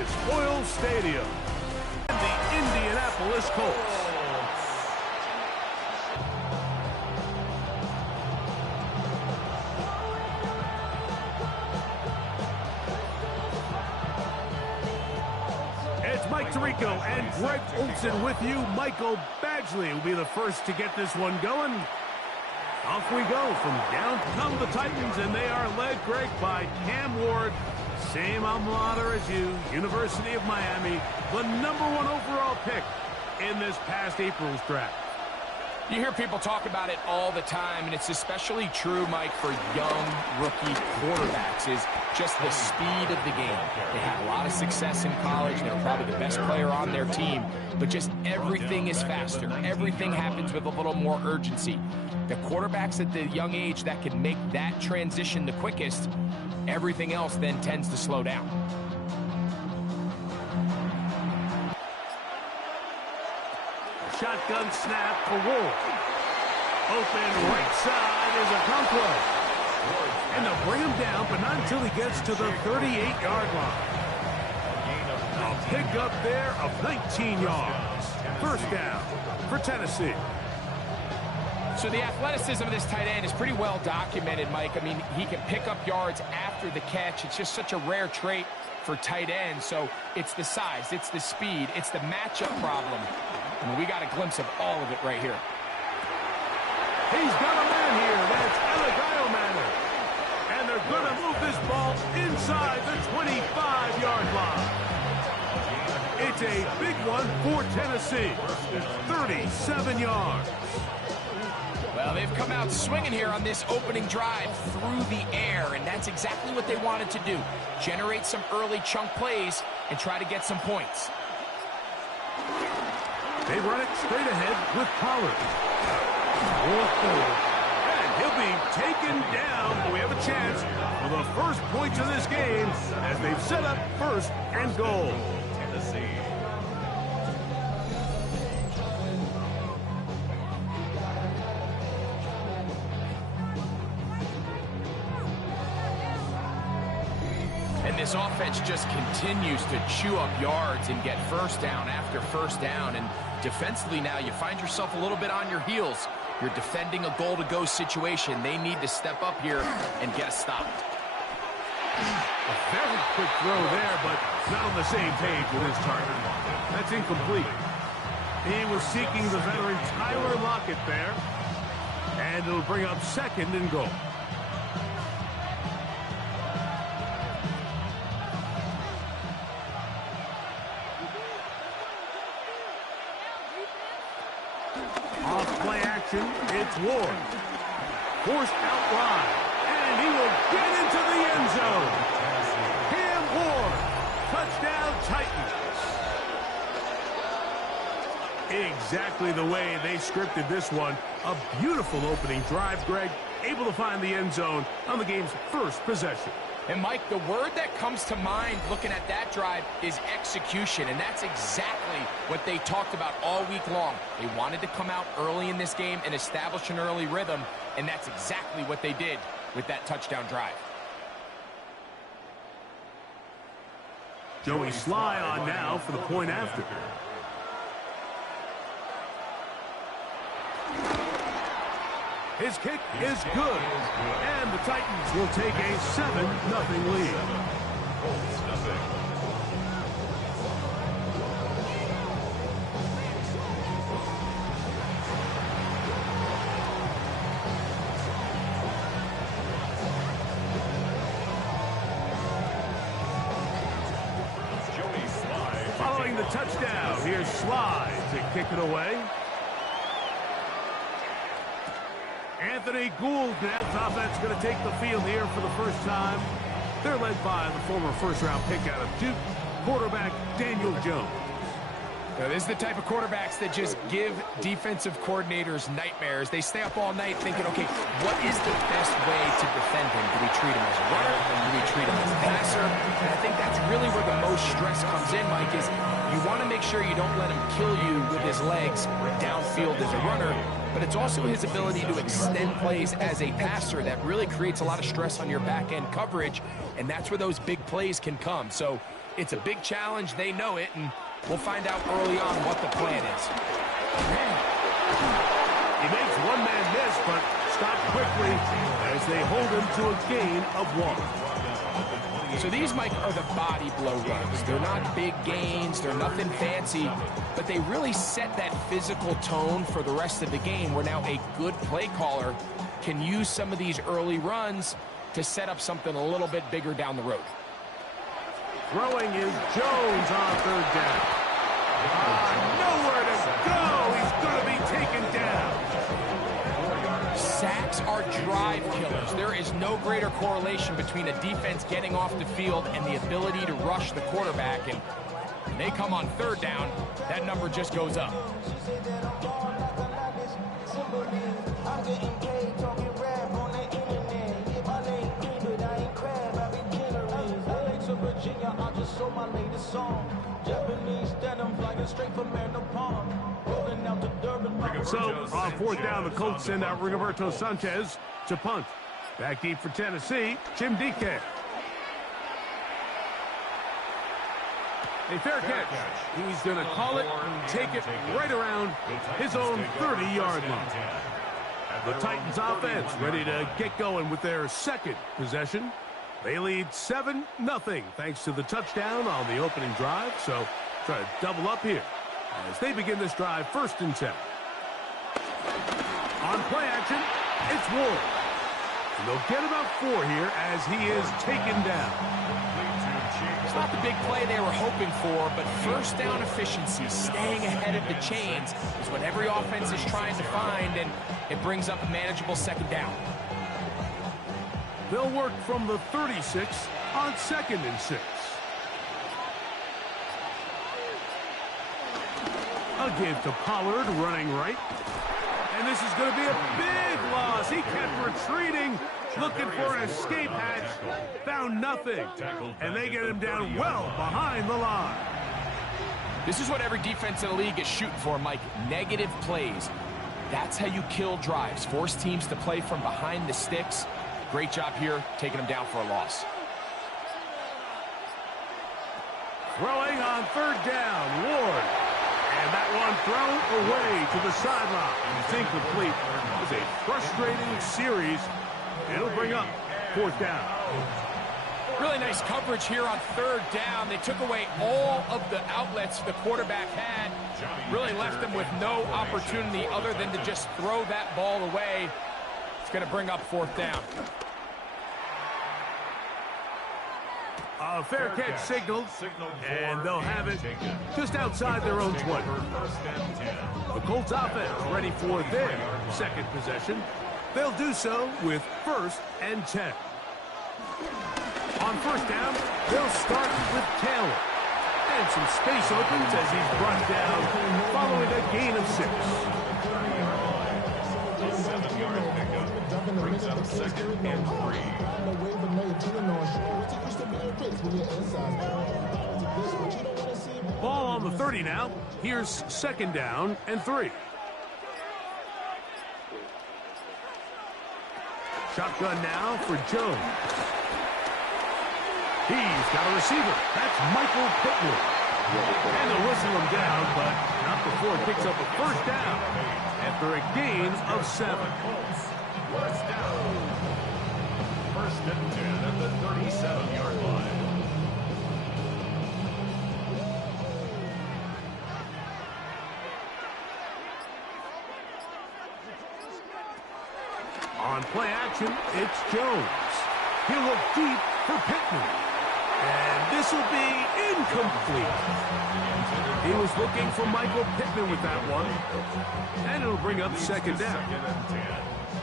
Lucas Oil Stadium. And the Indianapolis Colts. It's Mike Tirico and Greg Olson with you. Michael Badgley will be the first to get this one going. Off we go. From down come the Titans, and they are led, Greg, by Cam Ward. Same alma mater as you, University of Miami, the #1 overall pick in this past April's draft. You hear people talk about it all the time, and it's especially true, Mike, for young rookie quarterbacks, is just the speed of the game. They had a lot of success in college. They were probably the best player on their team, but just everything is faster. Everything happens with a little more urgency. The quarterbacks at the young age that can make that transition the quickest, everything else then tends to slow down. Shotgun snap for Ward. Open right side is Okonkwo. And they'll bring him down, but not until he gets to the 38-yard line. A pickup there of 19 yards. First down for Tennessee. So the athleticism of this tight end is pretty well documented, Mike. I mean, he can pick up yards after the catch. It's just such a rare trait for tight ends. So it's the size, it's the speed, it's the matchup problem. I mean, we got a glimpse of all of it right here. He's got a man here. That's Eligio. And they're going to move this ball inside the 25-yard line. It's a big one for Tennessee. 37 yards. Well, they've come out swinging here on this opening drive through the air, and that's exactly what they wanted to do. Generate some early chunk plays and try to get some points. They run it straight ahead with Pollard. And he'll be taken down. We have a chance for the first points of this game as they've set up first and goal. Tennessee. And this offense just continues to chew up yards and get first down after first down. And defensively now, you find yourself a little bit on your heels. You're defending a goal-to-go situation. They need to step up here and get a stop. A very quick throw there, but not on the same page with his target. That's incomplete. He was seeking the veteran Tyler Lockett there. And it'll bring up second and goal. Off-play action, it's Ward. Forced out wide, and he will get into the end zone. Cam Ward, touchdown Titans. Exactly the way they scripted this one. A beautiful opening drive, Greg. Able to find the end zone on the game's first possession. And, Mike, the word that comes to mind looking at that drive is execution, and that's exactly what they talked about all week long. They wanted to come out early in this game and establish an early rhythm, and that's exactly what they did with that touchdown drive. Joey Sly on now for the point after. His kick is good, and the Titans will take a 7-0 lead. Following the touchdown, here's Sly to kick it away. Anthony Gould, that offense going to take the field here for the first time. They're led by the former first-round pick out of Duke, quarterback Daniel Jones. Now, this is the type of quarterbacks that just give defensive coordinators nightmares. They stay up all night thinking, okay, what is the best way to defend him? Do we treat him as a runner? Do we treat him as a passer? And I think that's really where the most stress comes in, Mike, is you want to make sure you don't let him kill you with his legs downfield as a runner, but it's also his ability to extend plays as a passer that really creates a lot of stress on your back-end coverage, and that's where those big plays can come. So It's a big challenge. They know it, and we'll find out early on what the plan is. He makes one man miss, but stopped quickly as they hold him to a gain of 1. So these, Mike, are the body blow runs. They're not big gains. They're nothing fancy, but they really set that physical tone for the rest of the game where now a good play caller can use some of these early runs to set up something a little bit bigger down the road. Throwing is Jones on 3rd down. Nowhere to go. He's going to be taken down. Sacks are drive killers. There is no greater correlation between a defense getting off the field and the ability to rush the quarterback. And when they come on 3rd down, that number just goes up. So, on 4th down, the Colts send out Rigoberto Sanchez to punt. Back deep for Tennessee, Jim Dike. A fair catch. He's going to call it and take it right around his own 30-yard line. The Titans offense ready to get going with their 2nd possession. They lead 7-0 thanks to the touchdown on the opening drive. So try to double up here as they begin this drive 1st and 10. On play action, it's Ward. And they'll get about 4 here as he is taken down. It's not the big play they were hoping for, but 1st down efficiency, staying ahead of the chains, is what every offense is trying to find, and it brings up a manageable 2nd down. They'll work from the 36 on 2nd and 6. A give to Pollard running right. And this is going to be a big loss. He kept retreating, looking for an escape hatch. Found nothing. And they get him down well behind the line. This is what every defense in the league is shooting for, Mike. Negative plays. That's how you kill drives. Force teams to play from behind the sticks. Great job here, taking them down for a loss. Throwing on 3rd down, Ward. And that one thrown away to the sideline. It's incomplete. It was a frustrating series. It'll bring up 4th down. Really nice coverage here on 3rd down. They took away all of the outlets the quarterback had. Really left them with no opportunity other than to just throw that ball away. It's going to bring up 4th down. A fair catch signaled, and they'll have it just outside their own 20. The Colts offense ready for their 2nd possession. They'll do so with 1st and 10. On 1st down, they'll start with Taylor. And some space opens as he's brought down following a gain of 6. Brings up 2nd and 3. Ball on the 30 now. Here's 2nd down and 3. Shotgun now for Jones. He's got a receiver. That's Michael Pittman. And they'll whistle him down, but not before it picks up a 1st down after a gain of 7. 1st down. 1st and 10 at the 37-yard line. On play action, it's Jones. He'll look deep for Pittman. And this will be incomplete. He was looking for Michael Pittman with that one. And it'll bring up 2nd down.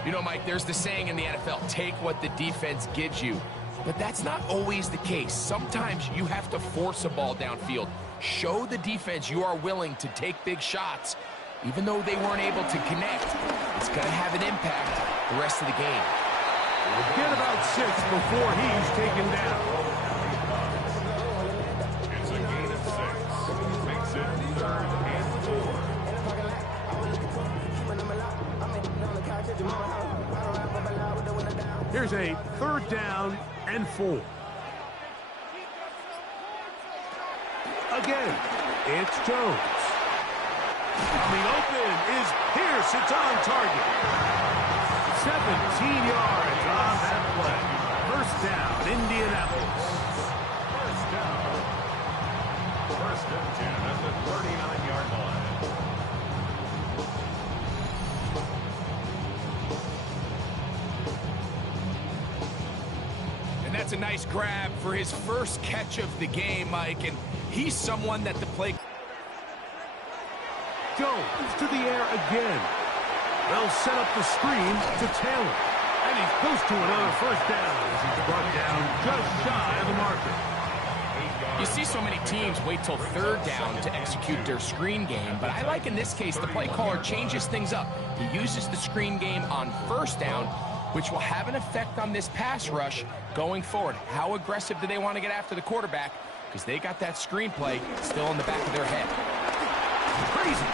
You know, Mike, there's the saying in the NFL, take what the defense gives you. But that's not always the case. Sometimes you have to force a ball downfield. Show the defense you are willing to take big shots. Even though they weren't able to connect, it's going to have an impact the rest of the game. We'll get about 6 before he's taken down. It's a gain of 6. Makes it 3rd and 4. Here's a 3rd down and 4. Again, it's Jones. Coming open is Pierce. It's on target. 17 yards on that play. First down, Indianapolis. First down. First and 10 at the 39-yard line. And that's a nice grab for his first catch of the game, Mike. And he's someone that the play... Jones to the air again. They'll set up the screen to Taylor. And he's close to another first down as he's brought down just shy of the marker. You see so many teams wait till third down to execute their screen game, but I like in this case the play caller changes things up. He uses the screen game on first down, which will have an effect on this pass rush going forward. How aggressive do they want to get after the quarterback? Because they got that screen play still in the back of their head. Crazy.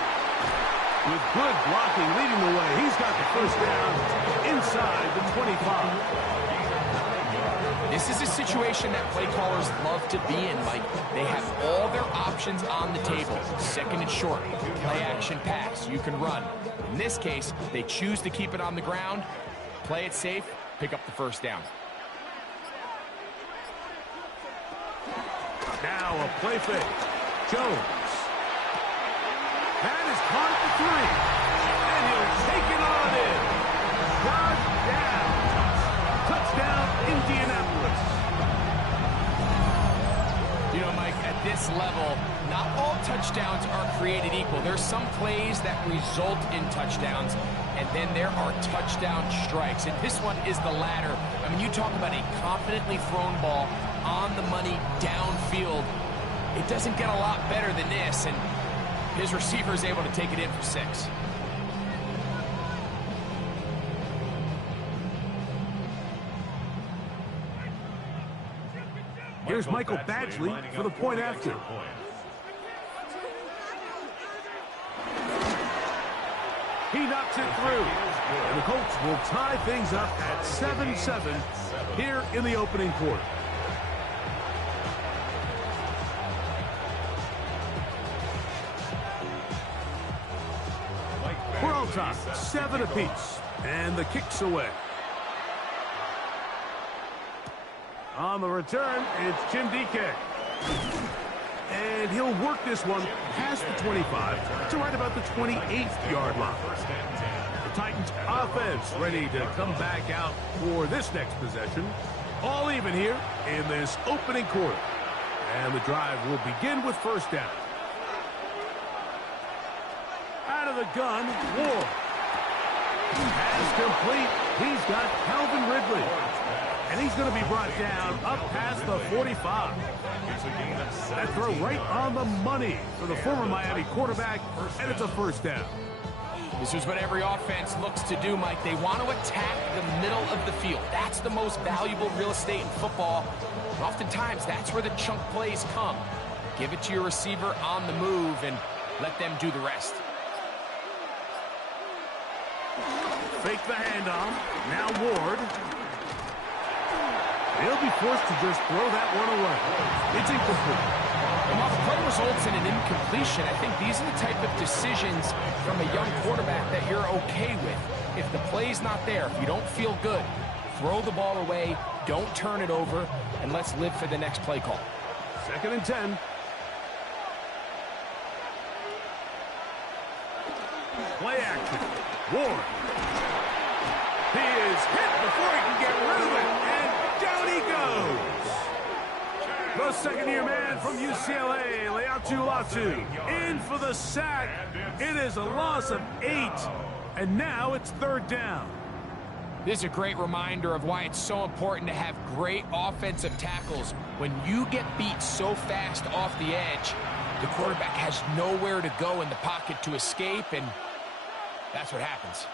With good blocking leading the way, he's got the first down inside the 25. This is a situation that play callers love to be in, Mike. They have all their options on the table. Second and short, play action pass, you can run. In this case, they choose to keep it on the ground, play it safe, pick up the first down. Now a play fake. Jones. That is caught at the 3. And he'll take it on in. Third down. Touchdown, Indianapolis. You know, Mike, at this level, not all touchdowns are created equal. There's some plays that result in touchdowns, and then there are touchdown strikes. And this one is the latter. I mean, you talk about a confidently thrown ball on the money downfield. It doesn't get a lot better than this, and his receiver is able to take it in for 6. Here's Michael Badgley for the point after. He knocks it through. And the Colts will tie things up at 7-7 here in the opening quarter. We're all tied, 7 apiece, and the kick's away. On the return, it's Jim DK. And he'll work this one past the 25 to right about the 28th-yard line. The Titans offense ready to come back out for this next possession. All even here in this opening quarter. And the drive will begin with first down. Out of the gun, Ward. Pass complete. He's got Calvin Ridley. And he's going to be brought down up past the 45. That throw right on the money for the former Miami quarterback, and it's a first down. This is what every offense looks to do, Mike. They want to attack the middle of the field. That's the most valuable real estate in football. And oftentimes, that's where the chunk plays come. Give it to your receiver on the move and let them do the rest. Fake the handoff. Now Ward. He'll be forced to just throw that one away. It's incomplete. And while the play results in an incompletion, I think these are the type of decisions from a young quarterback that you're okay with. If the play's not there, if you don't feel good, throw the ball away, don't turn it over, and let's live for the next play call. 2nd and 10. Play action. Ward. He is hit before he can get rid of it, and down he goes. The second-year man from UCLA, Leatu Latu, in for the sack. It is a loss of 8, and now it's third down. This is a great reminder of why it's so important to have great offensive tackles. When you get beat so fast off the edge, the quarterback has nowhere to go in the pocket to escape, and that's what happens.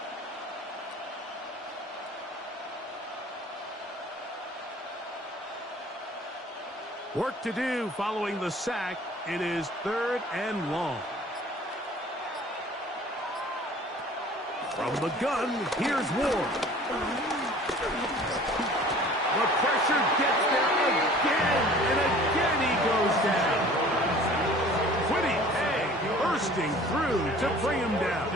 Work to do following the sack. It is 3rd and long. From the gun, here's Ward. The pressure gets there again, and again he goes down. busting through to bring him down.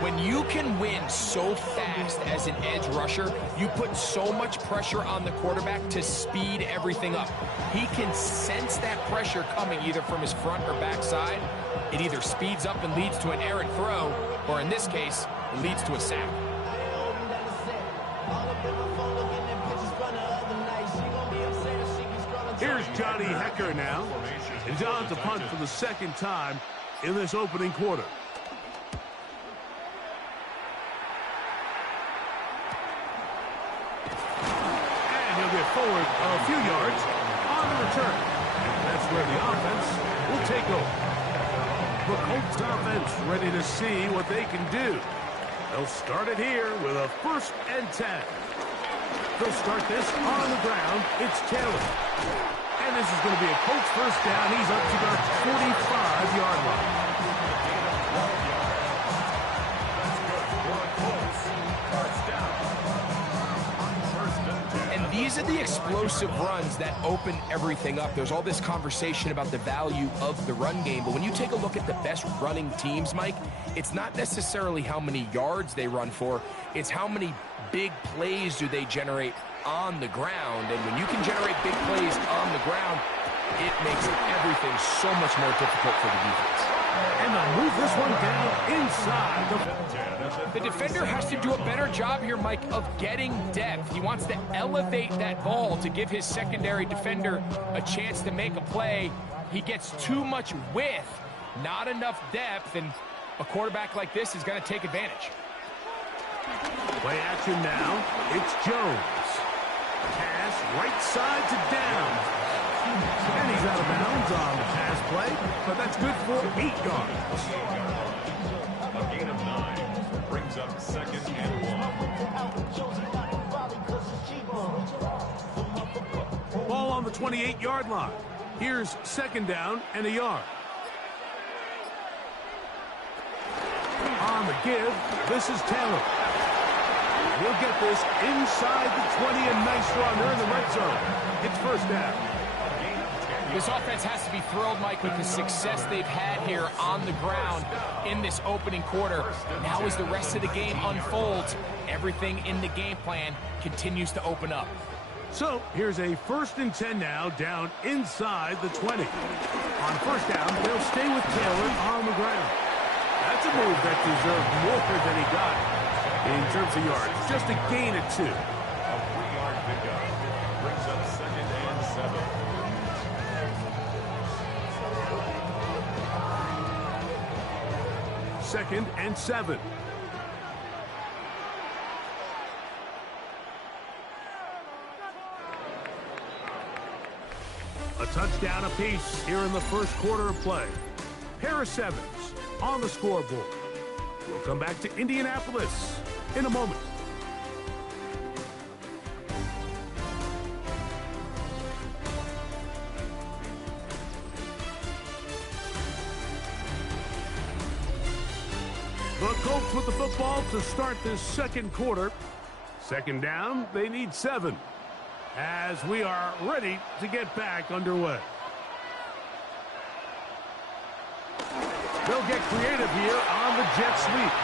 When you can win so fast as an edge rusher, you put so much pressure on the quarterback to speed everything up. He can sense that pressure coming either from his front or back side. It either speeds up and leads to an errant throw, or in this case, it leads to a sack. Here's Johnny Hecker now. And on to punt for the second time in this opening quarter. Forward a few yards on the return. That's where the offense will take over. The Colts offense ready to see what they can do. They'll start it here with a 1st and 10. They'll start this on the ground. It's Taylor. And this is going to be a Colts 1st down. He's up to the 45-yard line. These are the explosive runs that open everything up. There's all this conversation about the value of the run game, but when you take a look at the best running teams, Mike, it's not necessarily how many yards they run for, it's how many big plays do they generate on the ground. And when you can generate big plays on the ground, it makes everything so much more difficult for the defense. And they'll move this one down inside. The defender has to do a better job here, Mike, of getting depth. He wants to elevate that ball to give his secondary defender a chance to make a play. He gets too much width, not enough depth, and a quarterback like this is going to take advantage. Play action now. It's Jones. Pass right side to down. And he's out of bounds on the pass play, but that's good for 8 yards. A gain of 9 brings up 2nd and 1. Ball on the 28-yard line. Here's 2nd down and a yard. On the give, this is Taylor. He'll get this inside the 20, a nice run. They're in the red zone. It's 1st down. This offense has to be thrilled, Mike, with the success they've had here on the ground in this opening quarter. Now as the rest of the game unfolds, everything in the game plan continues to open up. So here's a 1st and 10 now, down inside the 20. On 1st down, they'll stay with Taylor on the ground. That's a move that deserved more than he got in terms of yards. Just a gain of 2. A 3-yard pickup brings up 2nd and 7. Second and 7. A touchdown apiece here in the 1st quarter of play. Pair of 7s on the scoreboard. We'll come back to Indianapolis in a moment. The Colts with the football to start this 2nd quarter. 2nd down, they need 7. As we are ready to get back underway. They'll get creative here on the jet sweep.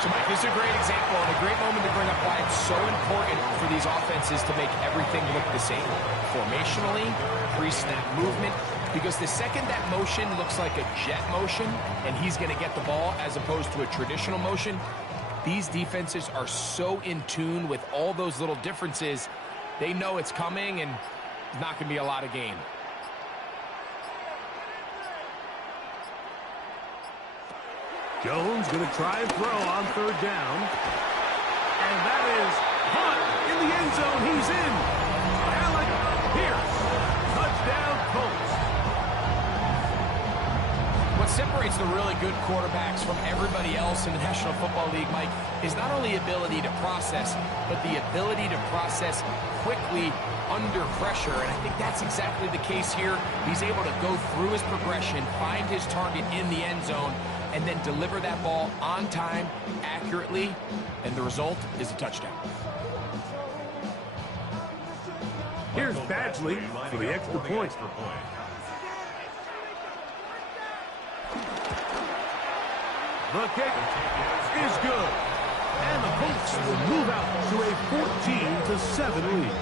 So, Mike, this is a great example and a great moment to bring up why it's so important for these offenses to make everything look the same. Formationally, pre-snap movement, because the second that motion looks like a jet motion and he's going to get the ball as opposed to a traditional motion, these defenses are so in tune with all those little differences. They know it's coming and there's not going to be a lot of gain. Jones going to try and throw on 3rd down. And that is Hunt in the end zone. He's in. Alec Pierce. Touchdown, Colts. What separates the really good quarterbacks from everybody else in the National Football League, Mike, is not only ability to process, but the ability to process quickly under pressure. And I think that's exactly the case here. He's able to go through his progression, find his target in the end zone, and then deliver that ball on time, accurately, and the result is a touchdown. Here's Badgley for the extra point. The kick is good. And the Colts will move out to a 14-7 lead.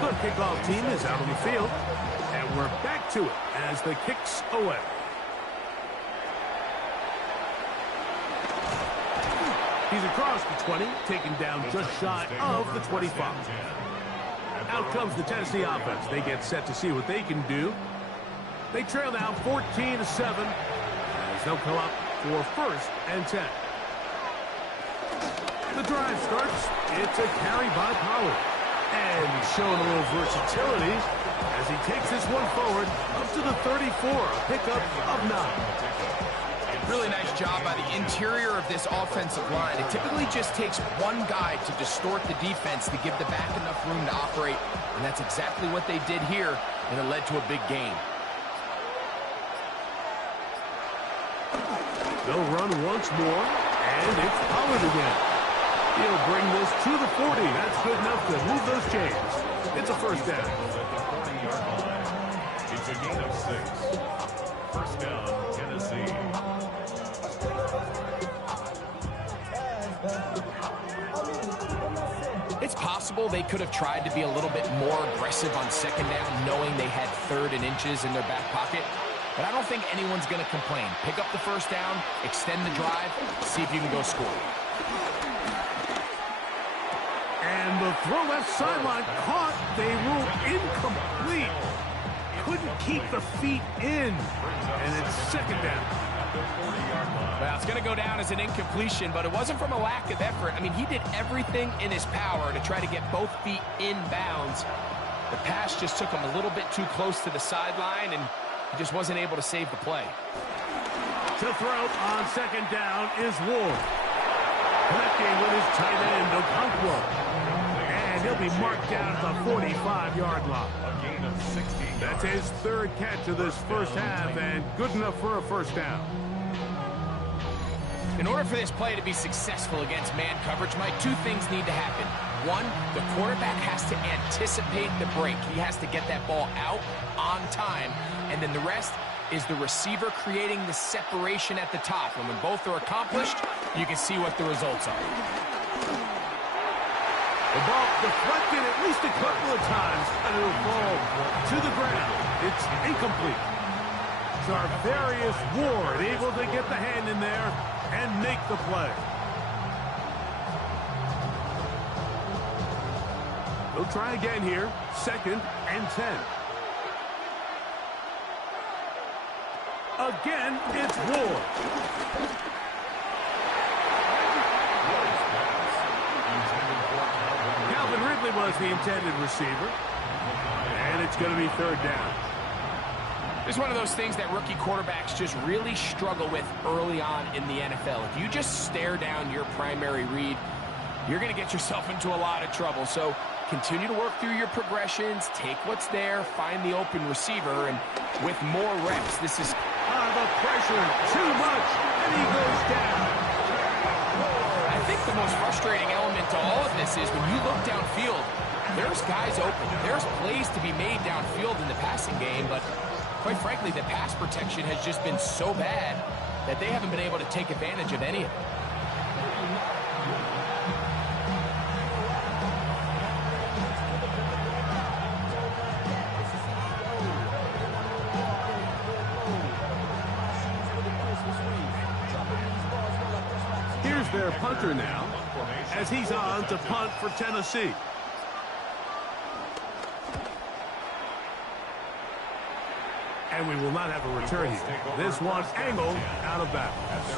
The kickoff team is out on the field. And we're back to it as the kick's away. He's across the 20, taken down just shy of the 25. Out comes the Tennessee offense. They get set to see what they can do. They trail now 14-7 as they'll come up for 1st and 10. The drive starts. It's a carry by Pollard. And he's showing a little versatility as he takes this one forward up to the 34, a pickup of 9. Really nice job by the interior of this offensive line. It typically just takes one guy to distort the defense to give the back enough room to operate, and that's exactly what they did here, and it led to a big gain. They'll run once more, and it's Pollard again. He'll bring this to the 40. That's good enough to move those chains. It's a 1st down. It's a gain of 6. 1st down, Tennessee. It's possible they could have tried to be a little bit more aggressive on 2nd down, knowing they had 3rd and inches in their back pocket. But I don't think anyone's going to complain. Pick up the 1st down, extend the drive, see if you can go score. And the throw left sideline caught. They ruled incomplete. Couldn't keep the feet in. And it's 2nd down. Well, it's going to go down as an incompletion, but it wasn't from a lack of effort. I mean, he did everything in his power to try to get both feet in bounds. The pass just took him a little bit too close to the sideline, and he just wasn't able to save the play. To throw on 2nd down is Ward. Connecting with his tight end, Okonkwo. And he'll be marked down at the 45-yard line. A gain of 16. That's his 3rd catch of this 1st half, and good enough for a 1st down. In order for this play to be successful against man coverage, Mike, 2 things need to happen. 1, the quarterback has to anticipate the break. He has to get that ball out on time. And then the rest is the receiver creating the separation at the top. And when both are accomplished, you can see what the results are. The ball deflected at least a couple of times, and it'll fall to the ground. It's incomplete. Charvarius Ward able to get the hand in there and make the play. They'll try again here. 2nd and 10. Again, it's Ward. Calvin Ridley was the intended receiver. And it's going to be 3rd down. It's one of those things that rookie quarterbacks just really struggle with early on in the NFL. If you just stare down your primary read, you're going to get yourself into a lot of trouble. So continue to work through your progressions, take what's there, find the open receiver, and with more reps, this is... The pressure, too much, and he goes down. I think the most frustrating element to all of this is when you look downfield, there's guys open. There's plays to be made downfield in the passing game, but quite frankly, the pass protection has just been so bad that they haven't been able to take advantage of any of it. Here's their punter now, as he's on to punt for Tennessee. And we will not have a return here. This one angled out of bounds.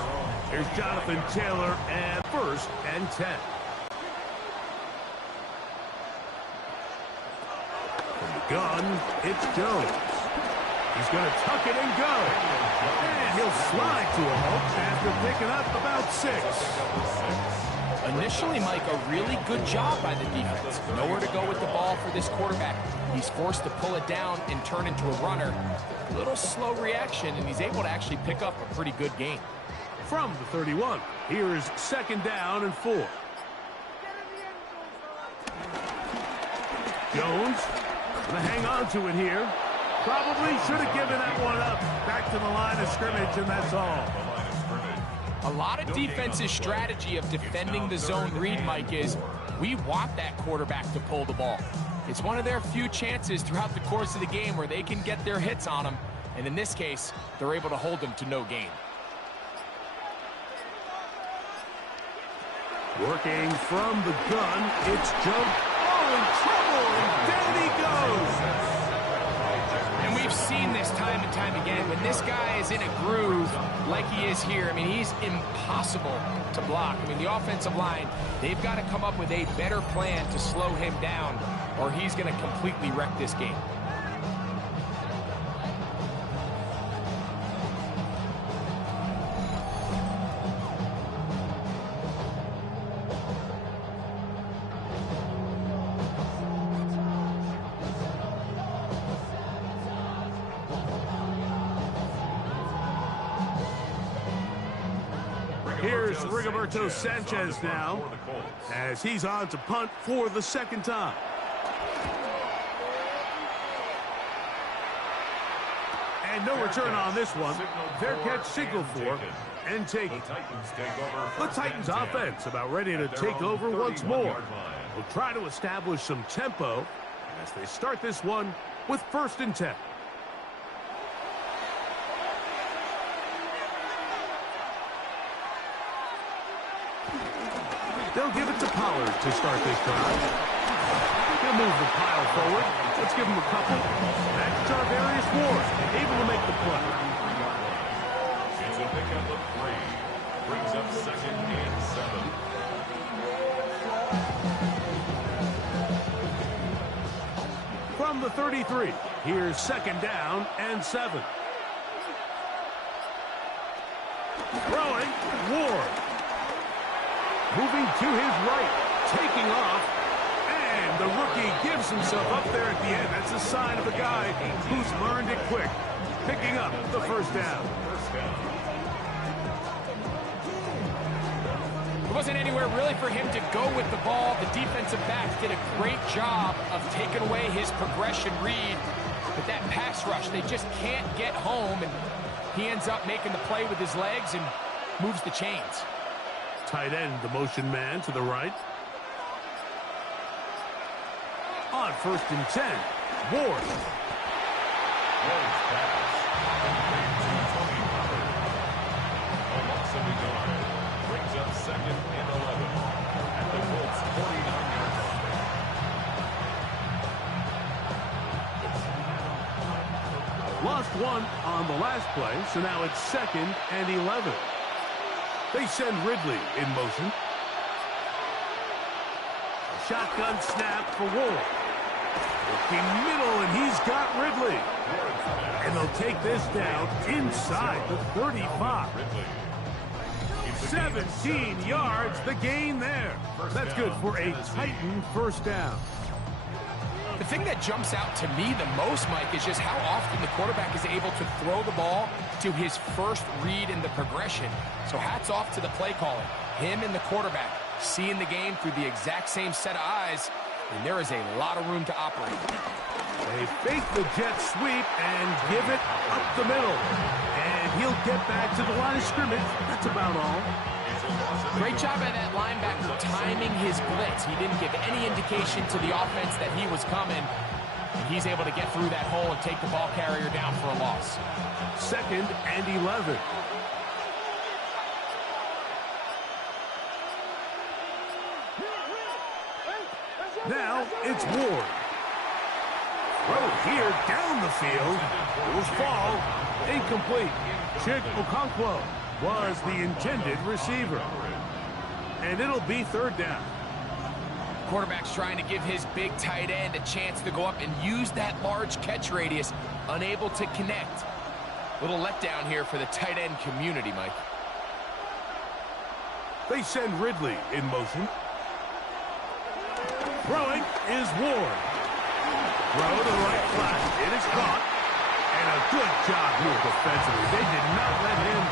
Here's Jonathan Taylor, and 1st and 10. From the gun, it's Jones. He's going to tuck it and go. And he'll slide to a halt after picking up about 6. Initially, Mike, a really good job by the defense. Nowhere to go with the ball for this quarterback. He's forced to pull it down and turn into a runner. A little slow reaction, and he's able to actually pick up a pretty good gain. From the 31, here's 2nd down and 4. Jones gonna hang on to it here. Probably should have given that one up. Back to the line of scrimmage, and that's all. A lot of defense's strategy of defending the zone read, Mike, is we want that quarterback to pull the ball. It's one of their few chances throughout the course of the game where they can get their hits on them. And in this case, they're able to hold them to no gain. Working from the gun, it's jump. Oh, in trouble, and down he goes. And we've seen this time and time again. When this guy is in a groove like he is here, I mean, he's impossible to block. I mean, the offensive line, they've got to come up with a better plan to slow him down, or he's going to completely wreck this game. Here's Rigoberto Sanchez now, as he's on to punt for the second time. And no return on this one. Fair catch signal for and taken. The Titans offense about ready to take over once more. Will try to establish some tempo as they start this one with 1st and 10. They'll give it to Pollard to start this drive. He'll move the pile forward. Let's give him a couple. That's Jarvarius Ward, able to make the play. It's a pickup of 3. Brings up 2nd and 7. From the 33, here's 2nd down and 7. Throwing, Ward. Moving to his right, taking off, and the rookie gives himself up there at the end. That's a sign of a guy who's learned it quick, picking up the 1st down. There wasn't anywhere really for him to go with the ball. The defensive backs did a great job of taking away his progression read. But that pass rush, they just can't get home, and he ends up making the play with his legs and moves the chains. Tight end, the motion man to the right. On 1st and 10, Ward. Ward's pass. A loss of a yard. Brings up 2nd and 11. At the Colts 49-yard line. Lost one on the last play, so now it's 2nd and 11. They send Ridley in motion. A shotgun snap for Ward. Working middle, and he's got Ridley. And they'll take this down inside the 35. 17 yards, the gain there. That's good for a Titan 1st down. The thing that jumps out to me the most, Mike, is just how often the quarterback is able to throw the ball to his first read in the progression. So hats off to the play caller. Him and the quarterback seeing the game through the exact same set of eyes, and there is a lot of room to operate. They fake the jet sweep and give it up the middle. And he'll get back to the line of scrimmage. That's about all. Great job by that linebacker timing his blitz. He didn't give any indication to the offense that he was coming. And he's able to get through that hole and take the ball carrier down for a loss. 2nd and 11. Now it's Ward. Throw here down the field. It was fall. Incomplete. Chick Okonkwo was the intended receiver. And it'll be 3rd down. Quarterback's trying to give his big tight end a chance to go up and use that large catch radius. Unable to connect. Little letdown here for the tight end community, Mike. They send Ridley in motion. Throwing is Ward. Throw to the right flat. It is caught. And a good job here defensively. They did not let him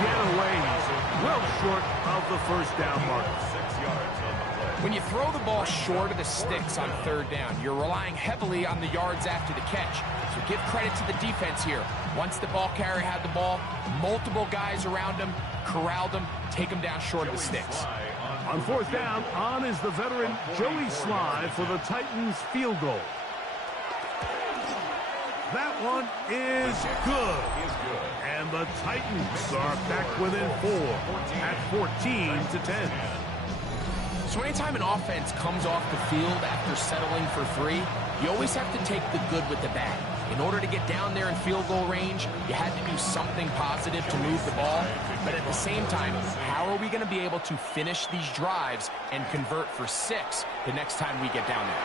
getaway. He's well short of the first down mark. 6 yards on the play. When you throw the ball short of the sticks on third down, you're relying heavily on the yards after the catch. So give credit to the defense here. Once the ball carrier had the ball, multiple guys around him, corralled him, take him down short of the sticks. On fourth down, on is the veteran Joey Sly for the Titans field goal. That one is good. And the Titans are back within 4 at 14-10. So anytime an offense comes off the field after settling for 3, you always have to take the good with the bad. In order to get down there in field goal range, you had to do something positive to move the ball. But at the same time, how are we going to be able to finish these drives and convert for 6 the next time we get down there?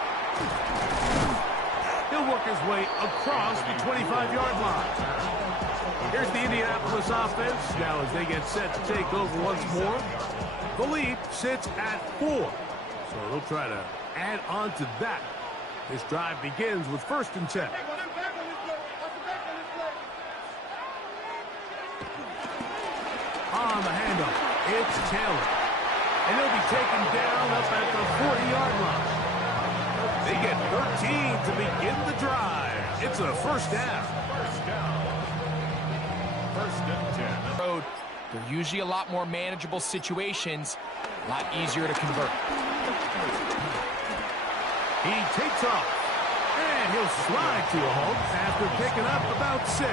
He'll work his way across the 25-yard line. Here's the Indianapolis offense. Now as they get set to take over once more, the lead sits at 4. So they'll try to add on to that. This drive begins with 1st and 10. On the handoff, it's Taylor. And he'll be taken down up at the 40-yard line. They get 13 to begin the drive. It's a first down. First down. 1st and 10. Road, they're usually a lot more manageable situations, a lot easier to convert. He takes off, and he'll slide to a halt after picking up about 6.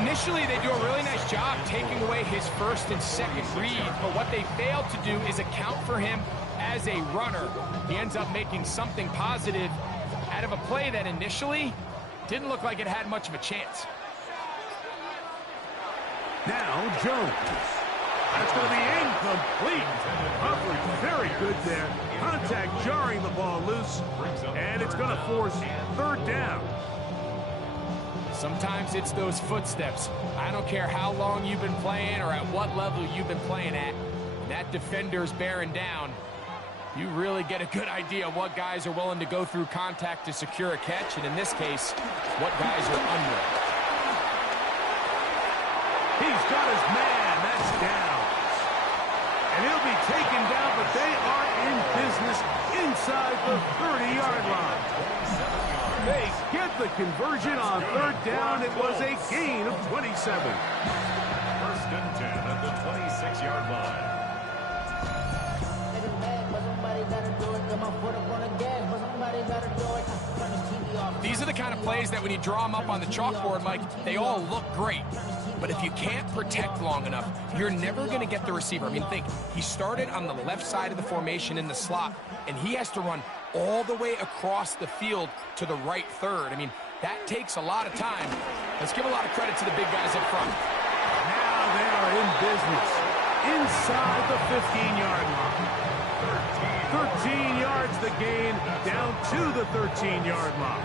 Initially, they do a really nice job taking away his 1st and 2nd read, but what they failed to do is account for him as a runner. He ends up making something positive out of a play that initially didn't look like it had much of a chance. Now Jones. That's going to be incomplete. Coverage very good there. Contact jarring the ball loose, and it's going to force 3rd down. Sometimes it's those footsteps. I don't care how long you've been playing or at what level you've been playing at. When that defender's bearing down, you really get a good idea of what guys are willing to go through contact to secure a catch, and in this case, what guys are under. He's got his man. That's down. And he'll be taken down, but they are in business inside the 30-yard line. They get the conversion on 3rd down. It was a gain of 27. 1st and 10 at the 26-yard line. These are the kind of plays that when you draw them up on the chalkboard, Mike, they all look great. But if you can't protect long enough, you're never going to get the receiver. I mean, think, he started on the left side of the formation in the slot, and he has to run all the way across the field to the right 3rd. I mean, that takes a lot of time. Let's give a lot of credit to the big guys up front. Now they are in business inside the 15-yard line. 13 yards the gain, down to the 13-yard line.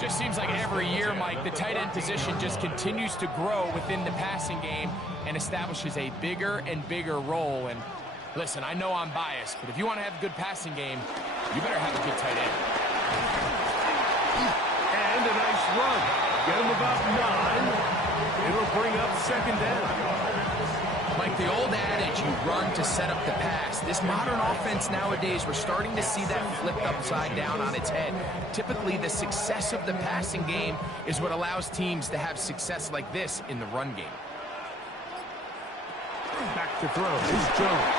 Just seems like every year, Mike, the tight end position just continues to grow within the passing game and establishes a bigger and bigger role. And listen, I know I'm biased, but if you want to have a good passing game, you better have a good tight end. And a nice run. Get him about 9. It'll bring up 2nd down. Like the old adage, you run to set up the pass. This modern offense nowadays, we're starting to see that flipped upside down on its head. Typically, the success of the passing game is what allows teams to have success like this in the run game. Back to throw. Here's Jones.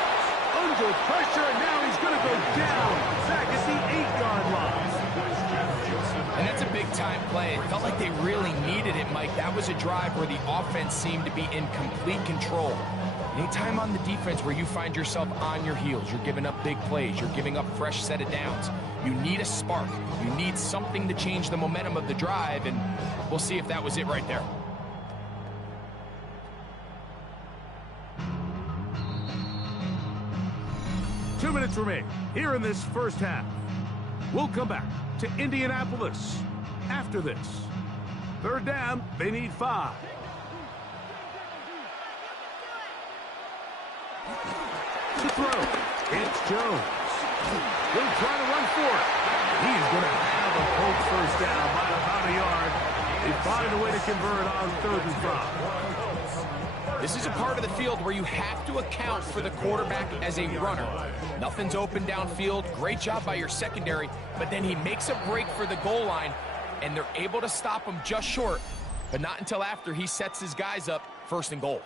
Under pressure, and now he's going to go down. Back at the 8-yard line. And that's a big-time play. It felt like they really needed it, Mike. That was a drive where the offense seemed to be in complete control. Anytime on the defense where you find yourself on your heels, you're giving up big plays, you're giving up fresh set of downs, you need a spark. You need something to change the momentum of the drive, and we'll see if that was it right there. Two minutes remain here in this first half. We'll come back to Indianapolis after this. 3rd down, they need 5. To throw, it's Jones. He'll try to run for it. He's going to have a Colts 1st down by about a yard. They find a way to convert on 3rd and 5. This is a part of the field where you have to account for the quarterback as a runner. Nothing's open downfield. Great job by your secondary, but then he makes a break for the goal line, and they're able to stop him just short, but not until after he sets his guys up first and goal.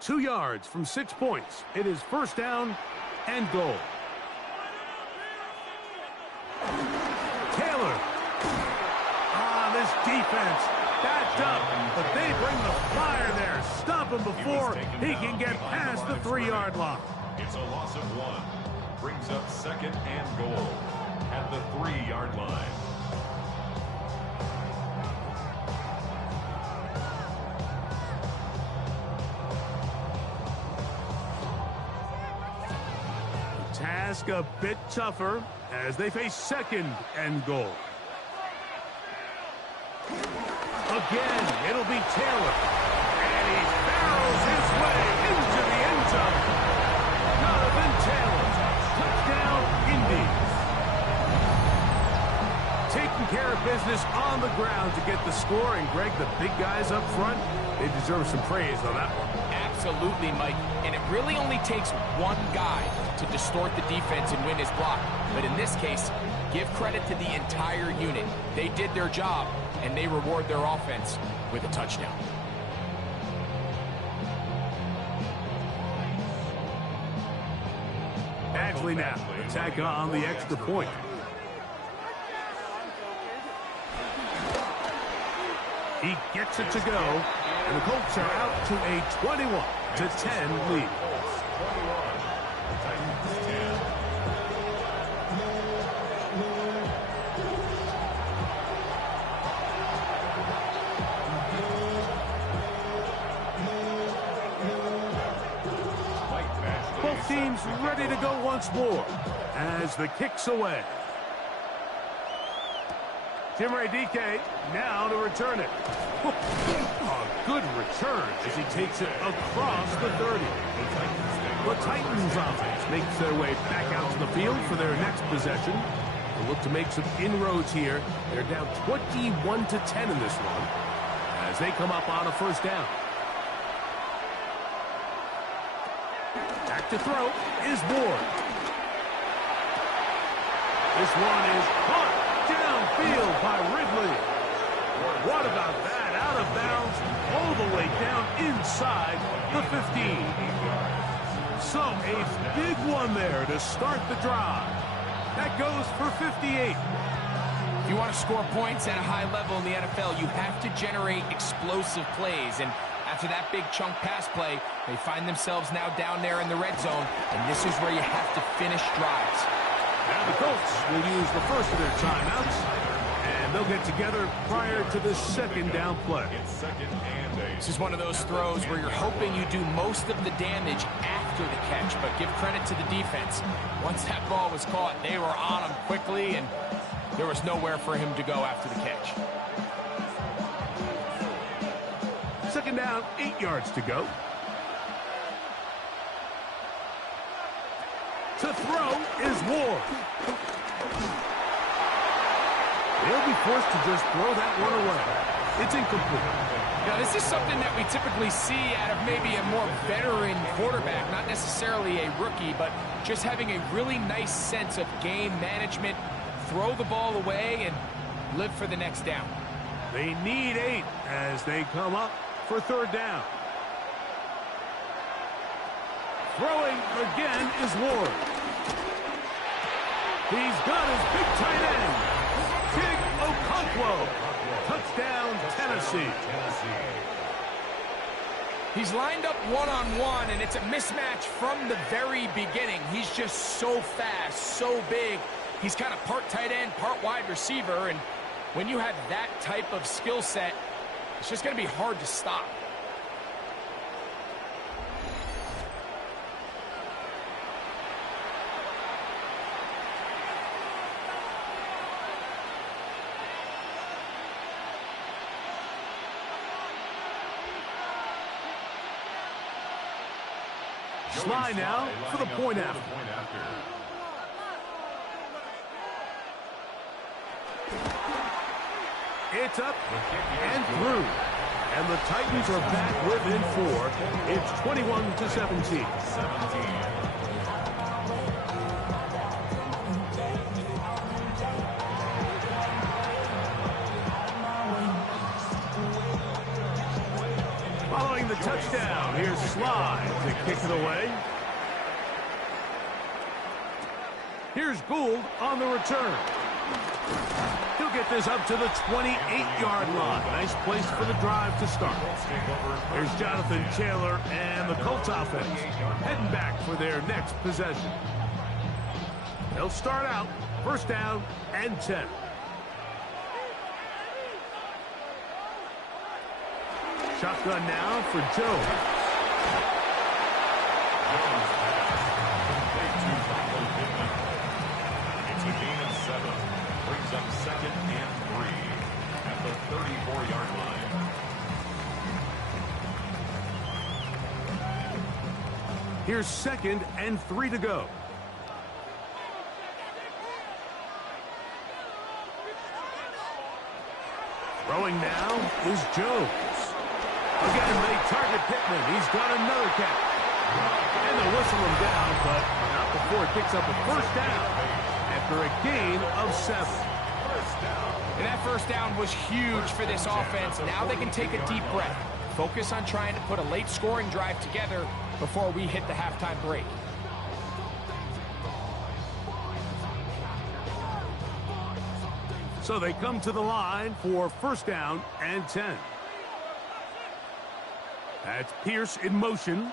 Two yards from 6 points. It is first down and goal. Taylor. This defense backed up, but they bring the fire there. Stop him before he can get past the 3-yard line. It's a loss of 1. Brings up second and goal at the 3-yard line. Task a bit tougher as they face second and goal. Again, it'll be Taylor. And he barrels his way into the end zone. Jonathan Taylor. Touchdown, Indy. Taking care of business on the ground to get the score. And, Greg, the big guys up front, they deserve some praise on that one. Absolutely, Mike. And it really only takes one guy to distort the defense and win his block. But in this case, give credit to the entire unit. They did their job, and they reward their offense with a touchdown. Actually now, attack on the extra point. He gets it to go, and the Colts are out to a 21-10 lead. Both teams ready to go once more as the kick's away. Jimmy DK now to return it. A good return as he takes it across the 30. The Titans offense makes their way back out to the field for their next possession. They'll look to make some inroads here. They're down 21-10 in this one as they come up on a first down. Back to throw is Ward. This one is caught downfield by Ridley. What about that? Out of bounds, all the way down inside the 15. So a big one there to start the drive. That goes for 58. If you want to score points at a high level in the NFL, you have to generate explosive plays. And after that big chunk pass play, they find themselves now down there in the red zone. And this is where you have to finish drives. Now the Colts will use the first of their timeouts, and they'll get together prior to the second down play. This is one of those throws where you're hoping you do most of the damage after the catch, but give credit to the defense. Once that ball was caught, they were on him quickly, and there was nowhere for him to go after the catch. Second down, 8 yards to go. To throw is Ward. They'll be forced to just throw that one away. It's incomplete. Now, this is something that we typically see out of maybe a more veteran quarterback, not necessarily a rookie, but just having a really nice sense of game management, throw the ball away, and live for the next down. They need 8 as they come up for third down. Throwing again is Ward. He's got his big tight end, Tig Okonkwo. Touchdown, Tennessee. He's lined up one-on-one, and it's a mismatch from the very beginning. He's just so fast, so big. He's kind of part tight end, part wide receiver, and when you have that type of skill set, it's just going to be hard to stop. Sly now for the point after. It's up and through. And the Titans are back within 4. It's 21-17. Following the touchdown, here's Sly to kick it away. Here's Gould on the return. He'll get this up to the 28-yard line. Nice place for the drive to start. Here's Jonathan Taylor and the Colts offense heading back for their next possession. They'll start out first down and 10. Shotgun now for Jones. It's a gain of 7. Brings up 2nd and 3 at the 34-yard line. Here's 2nd and 3 to go. Throwing now is Jones. Again, they target Pittman. He's got another catch. And they'll whistle him down, but not before he picks up a first down after a gain of 7. And that first down was huge for this offense. Now they can take a deep breath. Focus on trying to put a late scoring drive together before we hit the halftime break. So they come to the line for first down and 10. That's Pierce in motion.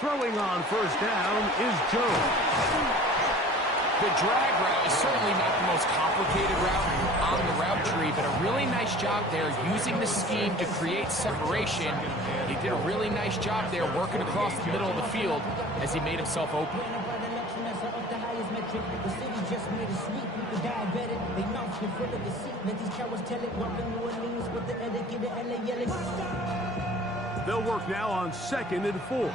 Throwing on first down is Jones. The drag route is certainly not the most complicated route on the route tree, but a really nice job there using the scheme to create separation. He did a really nice job there working across the middle of the field as he made himself open. They'll work now on 2nd and 4.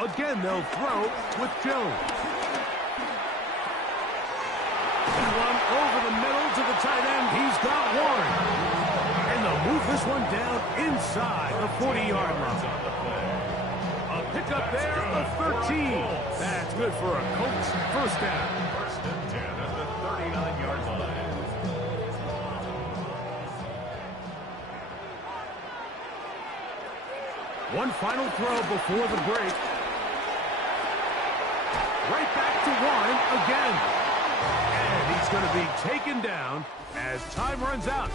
Again, they'll throw with Jones. One over the middle to the tight end. He's got one. And they'll move this one down inside the 40-yard line. A pickup there of 13. That's good for a Colts first down. 1st and 10 at the 39-yard line. One final throw before the break. Right back to Warren again. And he's going to be taken down as time runs out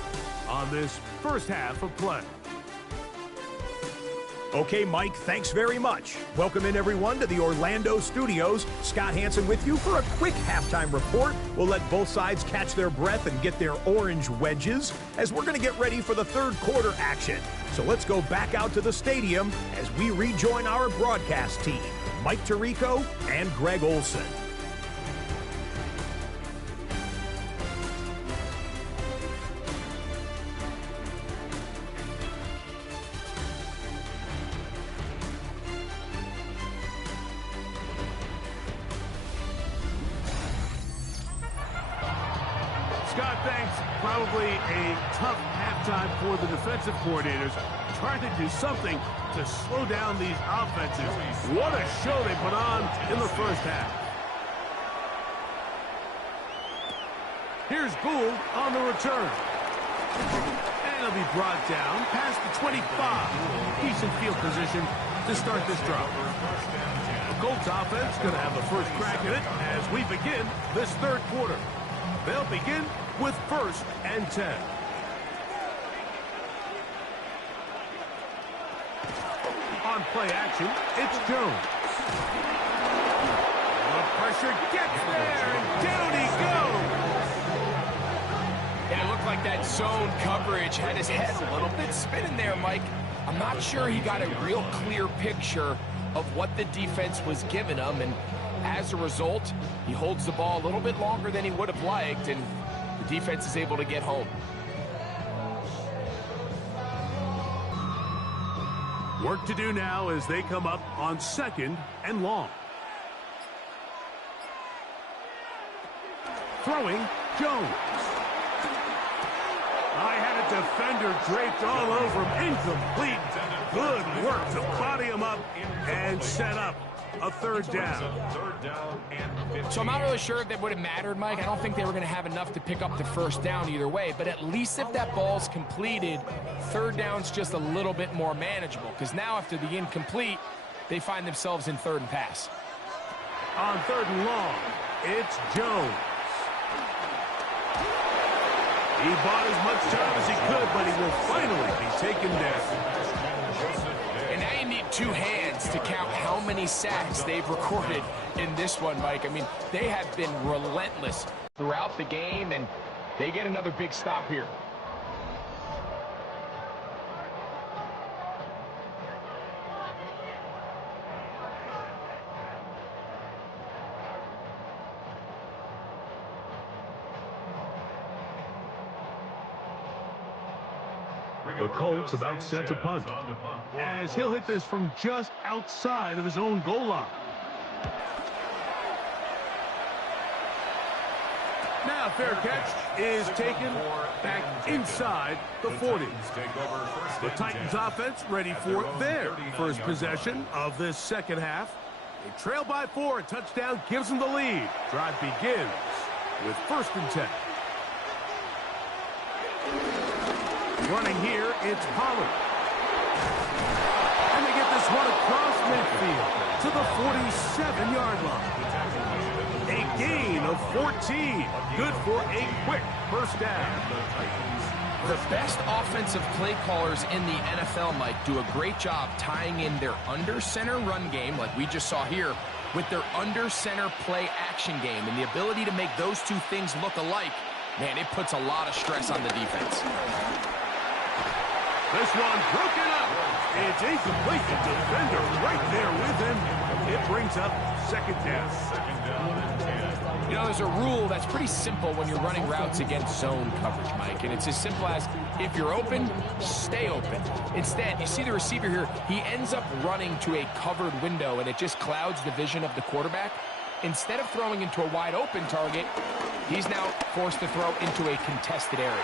on this first half of play. Okay, Mike, thanks very much. Welcome in, everyone, to the Orlando studios. Scott Hansen with you for a quick halftime report. We'll let both sides catch their breath and get their orange wedges as we're going to get ready for the third quarter action. So let's go back out to the stadium as we rejoin our broadcast team, Mike Tirico and Greg Olson. Scott, thanks. Probably a tough halftime for the defensive coordinators, trying to do something to slow down these offenses. What a show they put on in the first half. Here's Gould on the return. And he'll be brought down past the 25. Decent field position to start this drive. The Colts offense going to have the first crack at it as we begin this third quarter. They'll begin with 1st and 10. On play action, it's Jones. The pressure gets there, and down he goes. Yeah, it looked like that zone coverage had his head a little bit spinning there, Mike. I'm not sure he got a real clear picture of what the defense was giving him, and as a result, he holds the ball a little bit longer than he would have liked, and the defense is able to get home. Work to do now as they come up on 2nd and long. Throwing, Jones. I had a defender draped all over him. Incomplete. Good work to body him up and set up a 3rd down. So I'm not really sure if that would have mattered, Mike. I don't think they were going to have enough to pick up the 1st down either way. But at least if that ball's completed, 3rd down's just a little bit more manageable. Because now after the incomplete, they find themselves in 3rd and pass. On 3rd and long, it's Jones. He bought as much time as he could, but he will finally be taken down. And now you need 2 hands to count how many sacks they've recorded in this one, Mike. I mean, they have been relentless throughout the game, and they get another big stop here. The Colts about set to punt, as he'll hit this from just outside of his own goal line. Now fair catch is taken back inside the 40. The Titans offense ready for their first possession of this 2nd half. They trail by 4. A touchdown gives them the lead. Drive begins with 1st and 10. Running here, it's Pollard. And they get this one across midfield to the 47-yard line. A gain of 14. Good for a quick 1st down. The best offensive play callers in the NFL, Mike, do a great job tying in their under-center run game, like we just saw here, with their under-center play action game. And the ability to make those 2 things look alike, man, it puts a lot of stress on the defense. This one broken up. It's incomplete. The defender right there with him. It brings up 2nd down. You know, there's a rule that's pretty simple when you're running routes against zone coverage, Mike. And it's as simple as, if you're open, stay open. Instead, you see the receiver here, he ends up running to a covered window, and it just clouds the vision of the quarterback. Instead of throwing into a wide open target, he's now forced to throw into a contested area.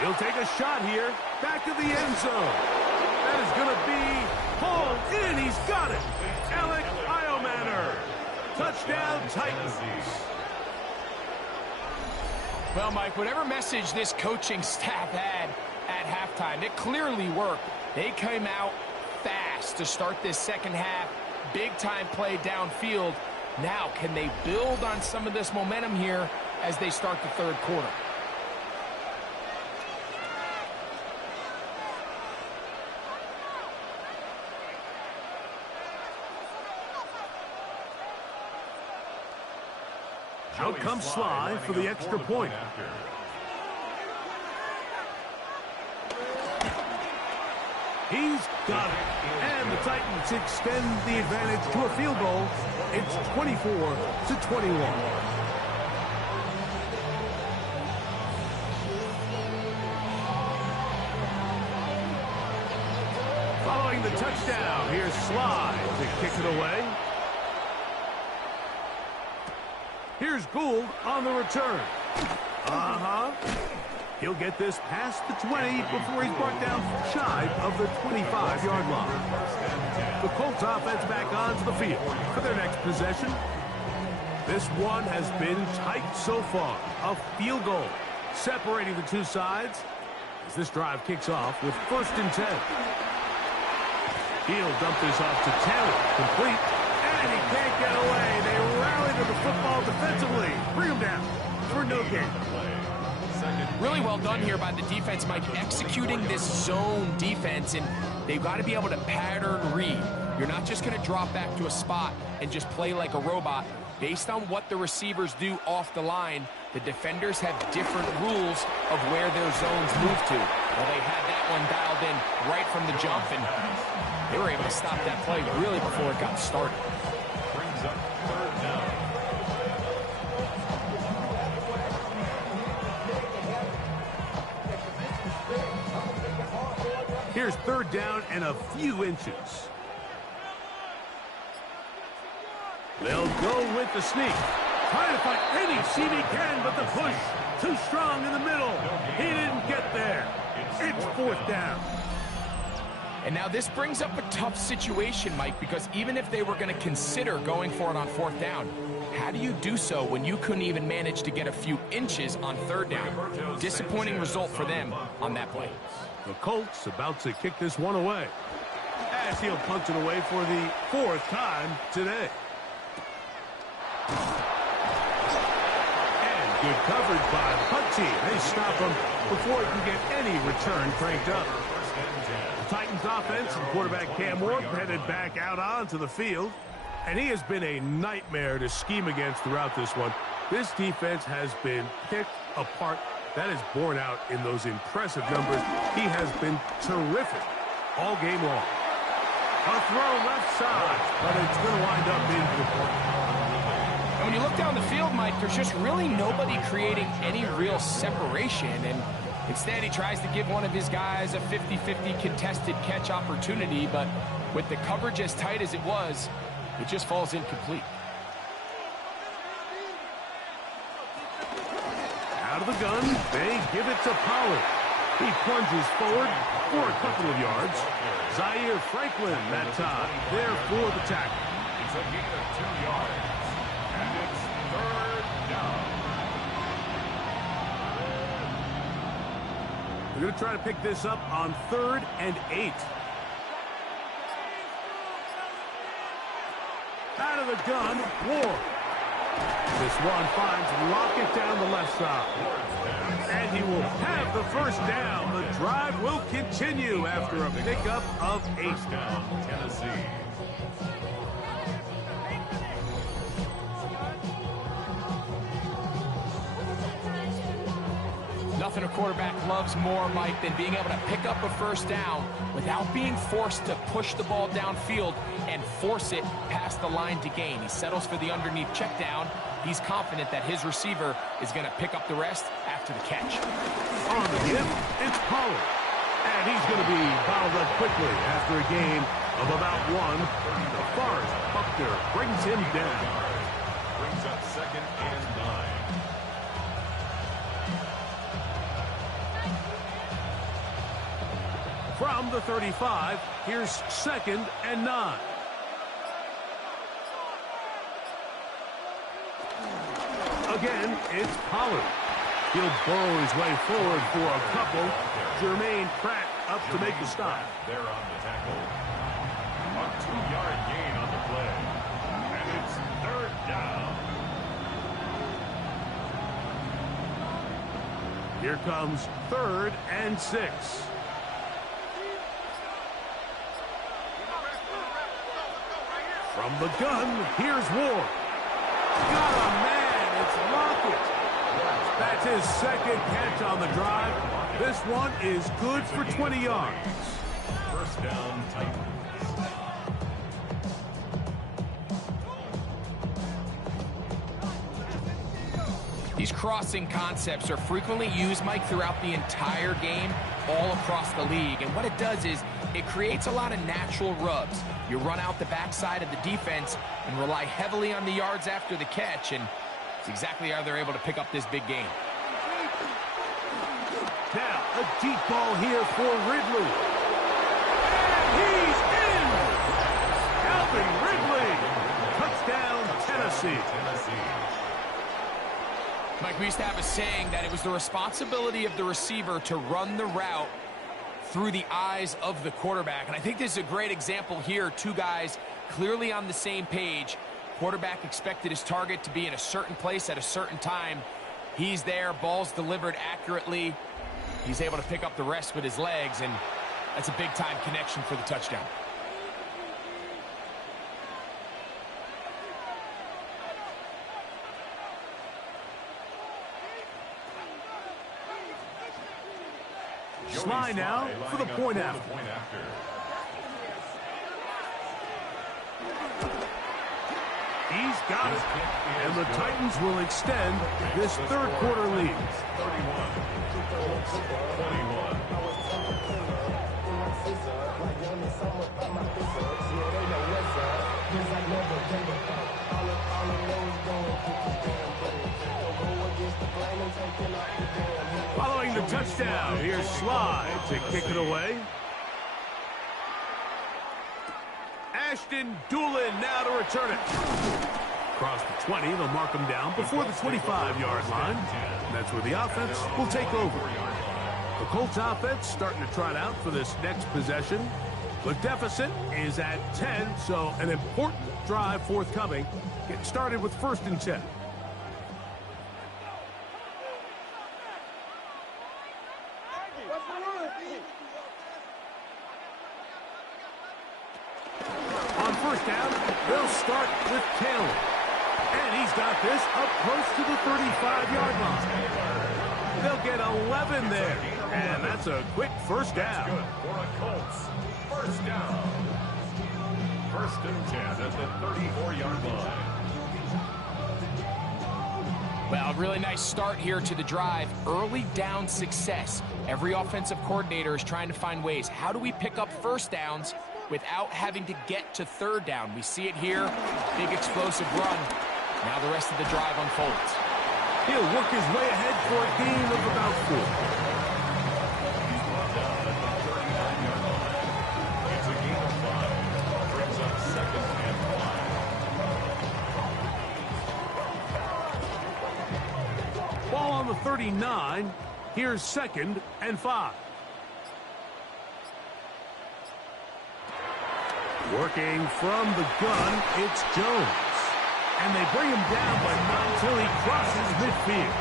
He'll take a shot here, back to the end zone. That is going to be pulled in. He's got it. Alec Iomanner. Touchdown, Titans. Well, Mike, whatever message this coaching staff had at halftime, it clearly worked. They came out fast to start this 2nd half. Big-time play downfield. Now, can they build on some of this momentum here as they start the 3rd quarter? Out comes Sly for the extra point. He's got it. And the Titans extend the advantage to a field goal. It's 24-21. Following the touchdown, here's Sly to kick it away. Here's Gould on the return. He'll get this past the 20 before he's brought down shy of the 25-yard line. The Colts offense back onto the field for their next possession. This one has been tight so far. A field goal separating the 2 sides as this drive kicks off with 1st and 10. He'll dump this off to Taylor. Complete. And he can't get away. They rally to the football defensively. Bring him down for no gain. Really well done here by the defense, Mike, executing this zone defense, and they've got to be able to pattern read. You're not just going to drop back to a spot and just play like a robot. Based on what the receivers do off the line, the defenders have different rules of where their zones move to. Well, they had that one dialed in right from the jump, and they were able to stop that play really before it got started. Brings up 3rd down. Here's third down and a few inches. They'll go with the sneak. Trying to find any seam he can, but the push too strong in the middle. He didn't get there. It's fourth down. And now this brings up a tough situation, Mike, because even if they were going to consider going for it on fourth down, how do you do so when you couldn't even manage to get a few inches on third down? Disappointing result for them on that play. The Colts about to kick this one away, as he'll punt it away for the fourth time today. And good coverage by the punt team. They stop him before he can get any return cranked up. The Titans offense and quarterback Cam Ward headed back out onto the field. And he has been a nightmare to scheme against throughout this one. This defense has been picked apart. That is borne out in those impressive numbers. He has been terrific all game long. A throw left side, but it's going to wind up incomplete. And when you look down the field, Mike, there's just really nobody creating any real separation. And instead, he tries to give one of his guys a 50-50 contested catch opportunity. But with the coverage as tight as it was, it just falls incomplete. Out of the gun, they give it to Pollard. He plunges forward for a couple of yards. Zaire Franklin that time there for the tackle. It's a gain of 2 yards. And it's third down. We're going to try to pick this up on 3rd and 8. Out of the gun, Ward. This one finds Lockett down the left side. And he will have the first down. The drive will continue after a pickup of 8. First down, Tennessee. Nothing a quarterback loves more, Mike, than being able to pick up a first down without being forced to push the ball downfield and force it past the line to gain. He settles for the underneath check down. He's confident that his receiver is going to pick up the rest after the catch. On the hip, it's Pollard. And he's going to be fouled up quickly after a gain of about 1. DeForest Buckner brings him down. Brings up 2nd and 9. From the 35, here's 2nd and 9. Again, it's Pollard. He'll burrow his way forward for a couple. Jermaine Pratt up to make the stop. There on the tackle. A 2-yard gain on the play. And it's third down. Here comes 3rd and 6. From the gun, here's Ward. Got a man, it's Lockett. That's his 2nd catch on the drive. This one is good for 20 yards. First down, Titans. These crossing concepts are frequently used, Mike, throughout the entire game, all across the league. And what it does is it creates a lot of natural rubs. You run out the backside of the defense and rely heavily on the yards after the catch, and it's exactly how they're able to pick up this big game. Now, a deep ball here for Ridley. And he's in! Calvin Ridley! Touchdown, Tennessee. Mike, we used to have a saying that it was the responsibility of the receiver to run the route through the eyes of the quarterback. And I think this is a great example here. 2 guys clearly on the same page. Quarterback expected his target to be in a certain place at a certain time. He's there, ball's delivered accurately. He's able to pick up the rest with his legs, and that's a big-time connection for the touchdown. Sly now for the point after. He's got it. And the Titans will extend this 3rd quarter lead. 31. down. Here's Slide to kick it away. Ashton Doolin now to return it. Across the 20, they'll mark him down before the 25-yard line. That's where the offense will take over. The Colts offense starting to trot out for this next possession. The deficit is at 10, so an important drive forthcoming. Get started with 1st and 10. On 1st down, they'll start with Taylor. And he's got this up close to the 35-yard line. They'll get 11 there. And that's a quick 1st down. Good for a Colts. 1st down. 1st and 10 at the 34-yard line. Well, a really nice start here to the drive. Early down success. Every offensive coordinator is trying to find ways. How do we pick up 1st downs without having to get to 3rd down? We see it here. Big explosive run. Now the rest of the drive unfolds. He'll work his way ahead for a gain of about 4. It's a gain of 5. Brings up 2nd and 5. Ball on the 39. Here's 2nd and 5. Working from the gun, it's Jones. And they bring him down, but not until he crosses midfield.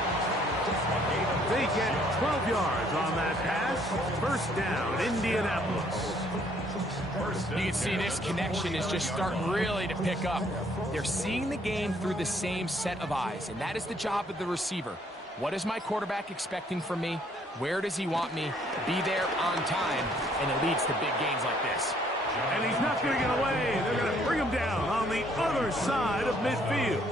They get 12 yards on that pass. 1st down, Indianapolis. You can see this connection is just starting really to pick up. They're seeing the game through the same set of eyes, and that is the job of the receiver. What is my quarterback expecting from me? Where does he want me? Be there on time, and it leads to big gains like this. And he's not going to get away. They're going to bring him down on the other side of midfield.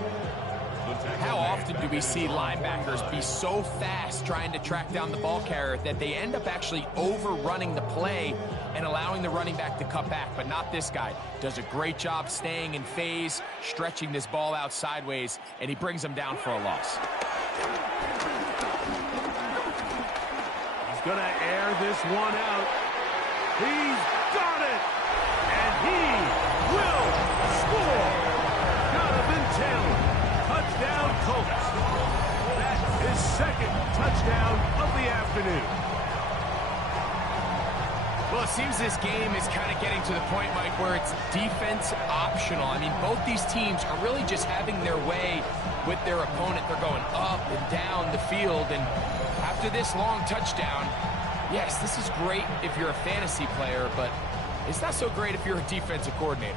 How often do we see linebackers be so fast trying to track down the ball carrier that they end up actually overrunning the play and allowing the running back to cut back? But not this guy. Does a great job staying in phase, stretching this ball out sideways, and he brings them down for a loss. He's going to air this one out. He's got it. And he will score. Jonathan Taylor. Touchdown, Colts. That is 2nd touchdown of the afternoon. Well, it seems this game is kind of getting to the point, Mike, where it's defense optional. I mean, both these teams are really just having their way with their opponent. They're going up and down the field, and after this long touchdown, yes, this is great if you're a fantasy player, but it's not so great if you're a defensive coordinator.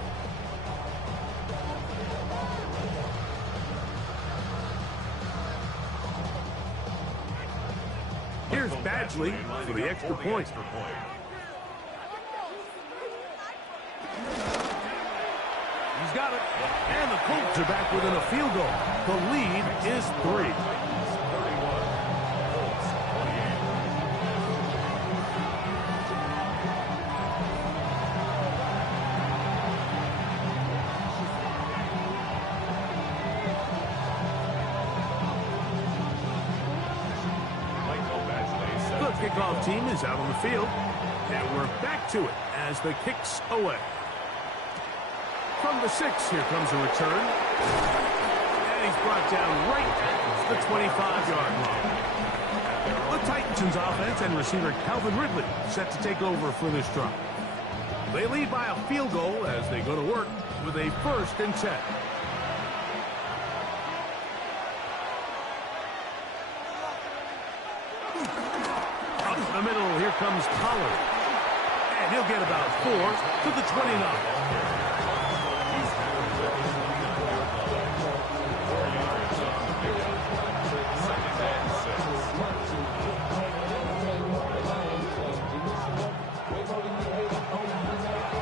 Here's Badgley for the extra point. He's got it. And the Colts are back within a field goal. The lead is 3. Kickoff team is out on the field, and we're back to it as the kicks away. From the 6, here comes a return, and he's brought down right at the 25-yard line. The Titans' offense and receiver Calvin Ridley set to take over for this drive. They lead by a field goal as they go to work with a 1st and 10. The middle, here comes Pollard. And he'll get about 4 to the 29.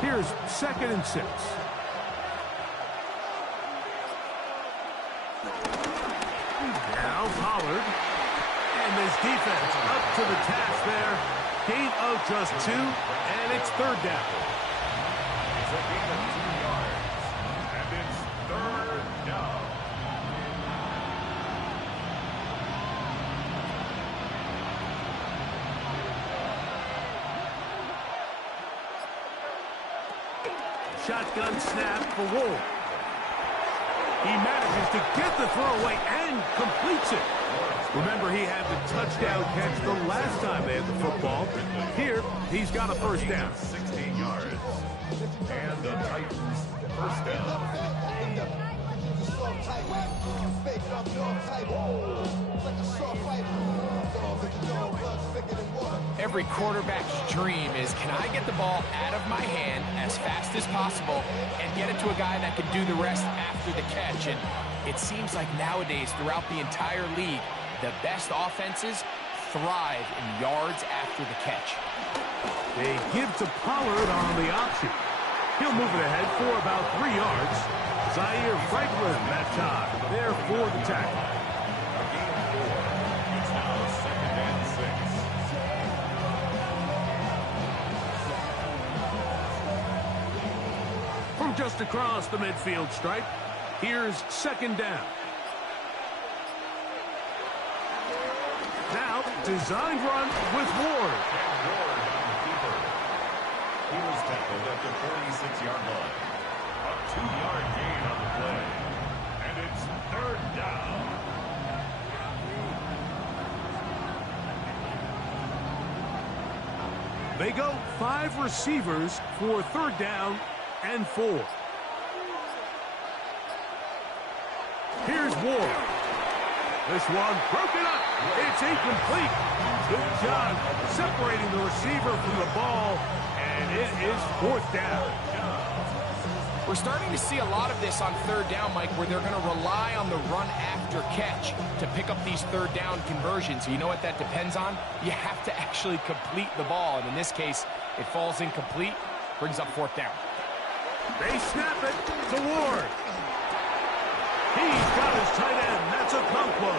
Here's 2nd and 6. Now Pollard. And this defense up to the task there. Gain of just 2, and it's 3rd down. It's a gain of 2 yards, and it's 3rd down. Shotgun snap for Ward. He manages to get the throwaway and completes it. Remember, he had the touchdown catch the last time they had the football. Here, he's got a first down. 16 yards. And the Titans first down. Every quarterback's dream is, can I get the ball out of my hand as fast as possible and get it to a guy that can do the rest after the catch? And it seems like nowadays, throughout the entire league, the best offenses thrive in yards after the catch. They give to Pollard on the option. He'll move it ahead for about 3 yards. Zaire Franklin that time there for the tackle. It's now 2nd and 6. From just across the midfield stripe, here's 2nd down. Now, designed run with Ward. And Ward on the keeper. He was tackled at the 46-yard line. A 2-yard gain on the play. And it's 3rd down. They go 5 receivers for 3rd down and 4. Here's Ward. This one broken up. It's incomplete. Good job separating the receiver from the ball, and it is 4th down. We're starting to see a lot of this on 3rd down, Mike, where they're going to rely on the run after catch to pick up these 3rd down conversions. You know what that depends on? You have to actually complete the ball, and in this case, it falls incomplete, brings up 4th down. They snap it to Ward. He's got his tight end. That's a Conquo.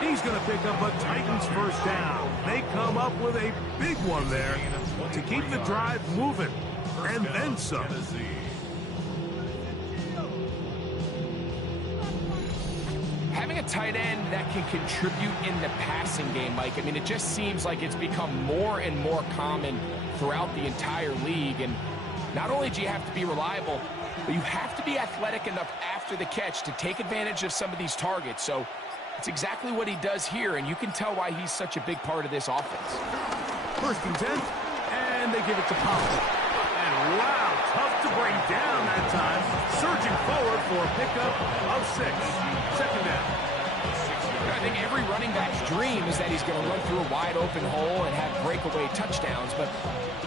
He's going to pick up a Titans first down. They come up with a big one there to keep the drive moving, and then some. Having a tight end that can contribute in the passing game, Mike, I mean, it just seems like it's become more and more common throughout the entire league. And not only do you have to be reliable, but you have to be athletic enough after the catch to take advantage of some of these targets. So it's exactly what he does here, and you can tell why he's such a big part of this offense. 1st and 10, and they give it to Pollard. And wow, tough to bring down that time. Surging forward for a pickup of 6. 2nd down. I think every running back's dream is that he's going to run through a wide open hole and have breakaway touchdowns, but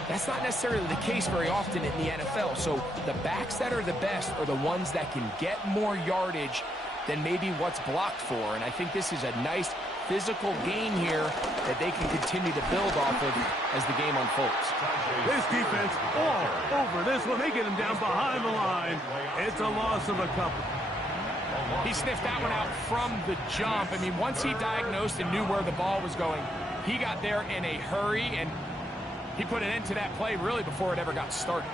that's not necessarily the case very often in the NFL. So the backs that are the best are the ones that can get more yardage than maybe what's blocked for. And I think this is a nice physical gain here that they can continue to build off of as the game unfolds. This defense all over this one. They get him down behind the line. It's a loss of a couple. He sniffed that one out from the jump. I mean, once he diagnosed and knew where the ball was going, he got there in a hurry, and he put an end to that play really before it ever got started.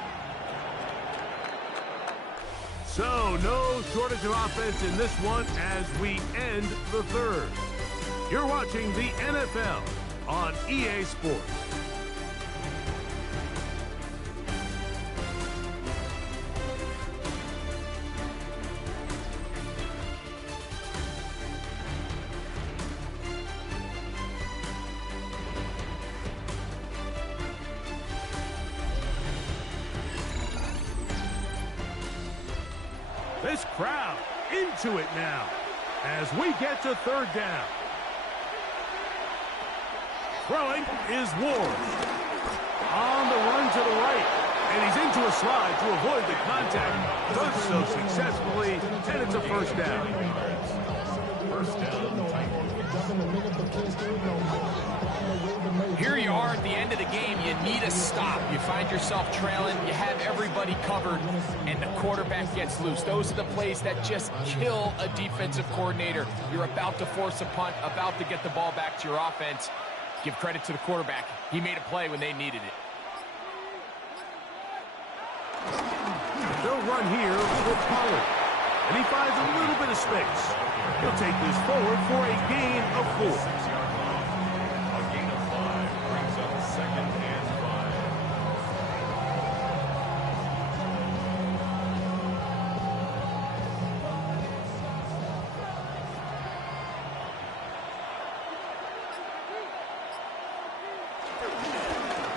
So, no shortage of offense in this one as we end the 3rd. You're watching the NFL on EA Sports. This crowd into it now as we get to 3rd down. Throwing is Ward. On the run to the right. And he's into a slide to avoid the contact. Does so successfully, and it's a 1st down. 1st down, Titans. Here you are at the end of the game. You need a stop. You find yourself trailing. You have everybody covered, and the quarterback gets loose. Those are the plays that just kill a defensive coordinator. You're about to force a punt, about to get the ball back to your offense. Give credit to the quarterback. He made a play when they needed it. They'll run here for Pollard, and he finds a little bit of space. He'll take this forward for a gain of 4. 6-yard line. A gain of 5 brings up 2nd and 5.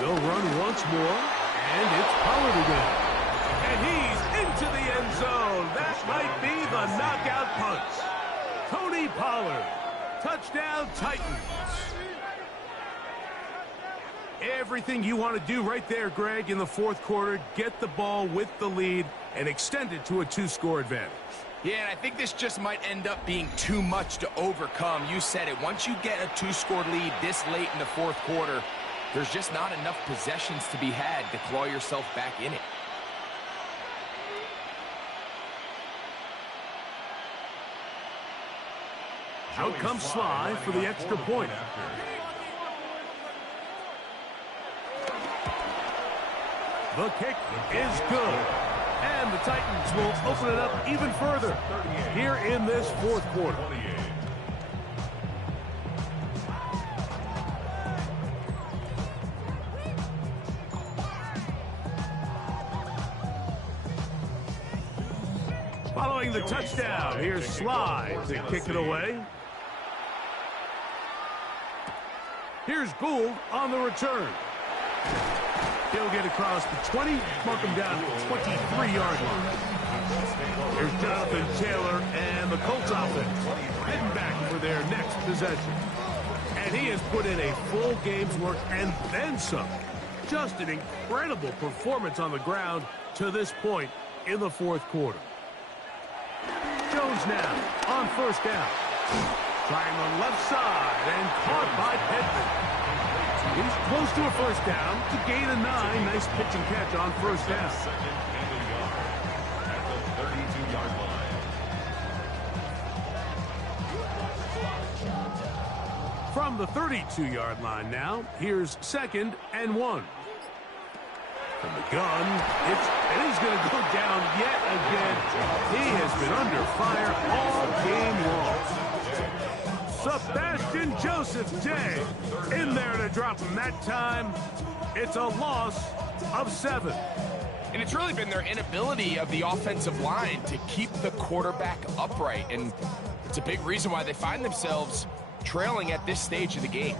They'll run once more, and it's Pollard again. And he's into the end zone. That might be the knockout punch. Tony Pollard, touchdown Titans. Everything you want to do right there, Greg, in the fourth quarter, get the ball with the lead and extend it to a 2-score advantage. Yeah, and I think this just might end up being too much to overcome. You said it. Once you get a 2-score lead this late in the fourth quarter, there's just not enough possessions to be had to claw yourself back in it. Out comes Sly for the extra point. The kick is good. And the Titans will open it up even further here in this fourth quarter. Following the touchdown, here's Sly to kick it away. Here's Gould on the return. He'll get across the 20, mark him down to the 23-yard line. Here's Jonathan Taylor and the Colts offense heading back for their next possession. And he has put in a full game's work and then some. Just an incredible performance on the ground to this point in the fourth quarter. Jones now on first down. Trying the left side and caught by Pittman. He's close to a first down to gain a 9. Nice pitch and catch on first down. Second and a yard at the 32-yard line. From the 32-yard line now, here's 2nd and 1. From the gun, and he's going to go down yet again. He has been under fire all game long. Sebastian Joseph Day in there to drop him that time. It's a loss of 7. And it's really been their inability of the offensive line to keep the quarterback upright. And it's a big reason why they find themselves trailing at this stage of the game.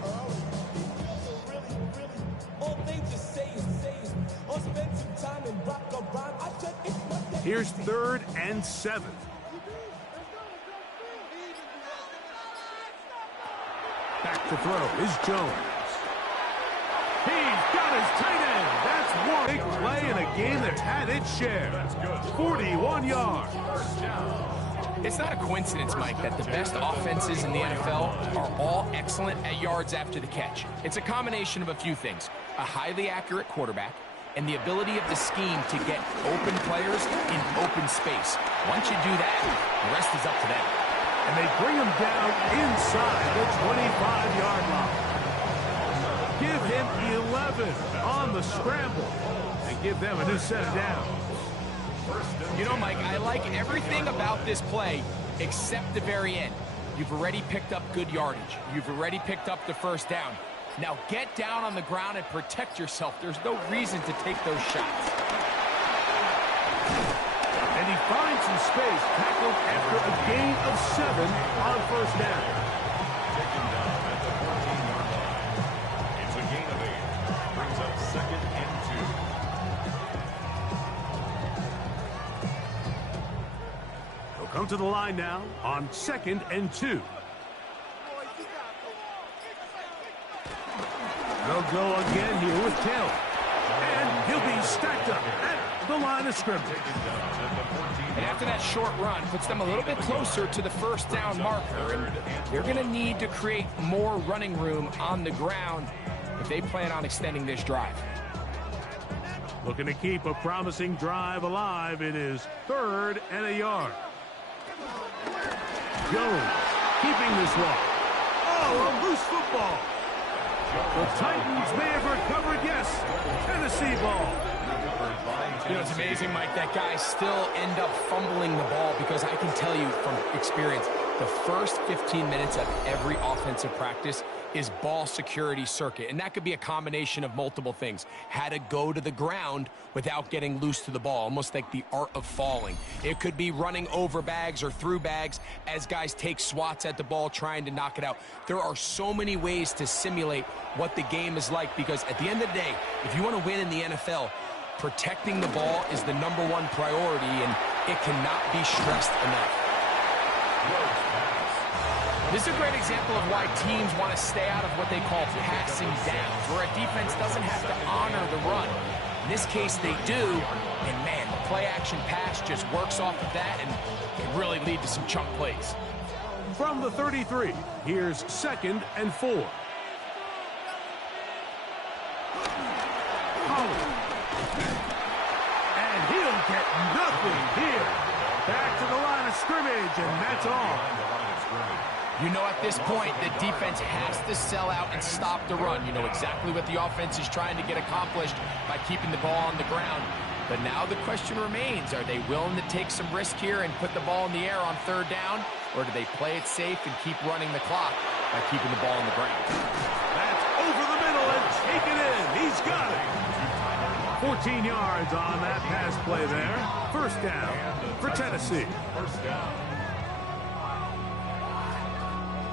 Here's 3rd and 7. Back to throw is Jones. He's got his tight end. That's one big play in a game that's had its share. 41 yards. It's not a coincidence, Mike, that the best offenses in the NFL are all excellent at yards after the catch. It's a combination of a few things. A highly accurate quarterback and the ability of the scheme to get open players in open space. Once you do that, the rest is up to them. And they bring him down inside the 25-yard line. Give him 11 on the scramble and give them a new set of downs. You know, Mike, I like everything about this play except the very end. You've already picked up good yardage. You've already picked up the first down. Now get down on the ground and protect yourself. There's no reason to take those shots. And he finds some space, tackled after a gain of 7 on first down. Taken down at the 14-yard line. It's a gain of 8. Brings up 2nd and 2. He'll come to the line now on 2nd and 2. They'll go again here with Taylor. And he'll be stacked up at the line of scrimmage. And after that short run, puts them a little bit closer to the first down marker. And they're going to need to create more running room on the ground if they plan on extending this drive. Looking to keep a promising drive alive. It is 3rd and a yard. Jones keeping this one. Oh, a loose football. The Titans may have recovered, yes. Tennessee ball. You know, it's amazing, Mike, that guys still end up fumbling the ball because I can tell you from experience, the first 15 minutes of every offensive practice is ball security circuit, and that could be a combination of multiple things. How to go to the ground without getting loose to the ball, almost like the art of falling. It could be running over bags or through bags as guys take swats at the ball trying to knock it out. There are so many ways to simulate what the game is like, because at the end of the day, if you want to win in the NFL, protecting the ball is the #1 priority, and it cannot be stressed enough. This is a great example of why teams want to stay out of what they call passing downs, where a defense doesn't have to honor the run. In this case, they do, and man, the play-action pass just works off of that and can really lead to some chunk plays. From the 33, here's 2nd and 4. And he'll get nothing here. Back to the line of scrimmage, and that's all. You know, at this point, the defense has to sell out and stop the run. You know exactly what the offense is trying to get accomplished by keeping the ball on the ground. But now the question remains, are they willing to take some risk here and put the ball in the air on 3rd down? Or do they play it safe and keep running the clock by keeping the ball on the ground? That's over the middle and taken in. He's got it. 14 yards on that pass play there. 1st down for Tennessee.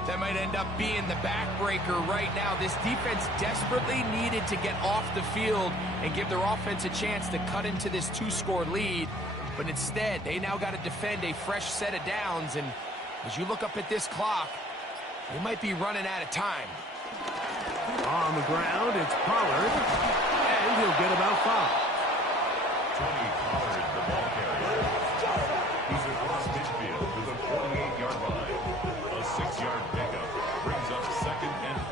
That might end up being the backbreaker right now. This defense desperately needed to get off the field and give their offense a chance to cut into this 2-score lead. But instead, they now got to defend a fresh set of downs. And as you look up at this clock, they might be running out of time. On the ground, it's Pollard. And he'll get about 5. Tony Pollard, the ball carrier. He's across midfield to the 48-yard line. A 6-yard pickup brings up 2nd and 4.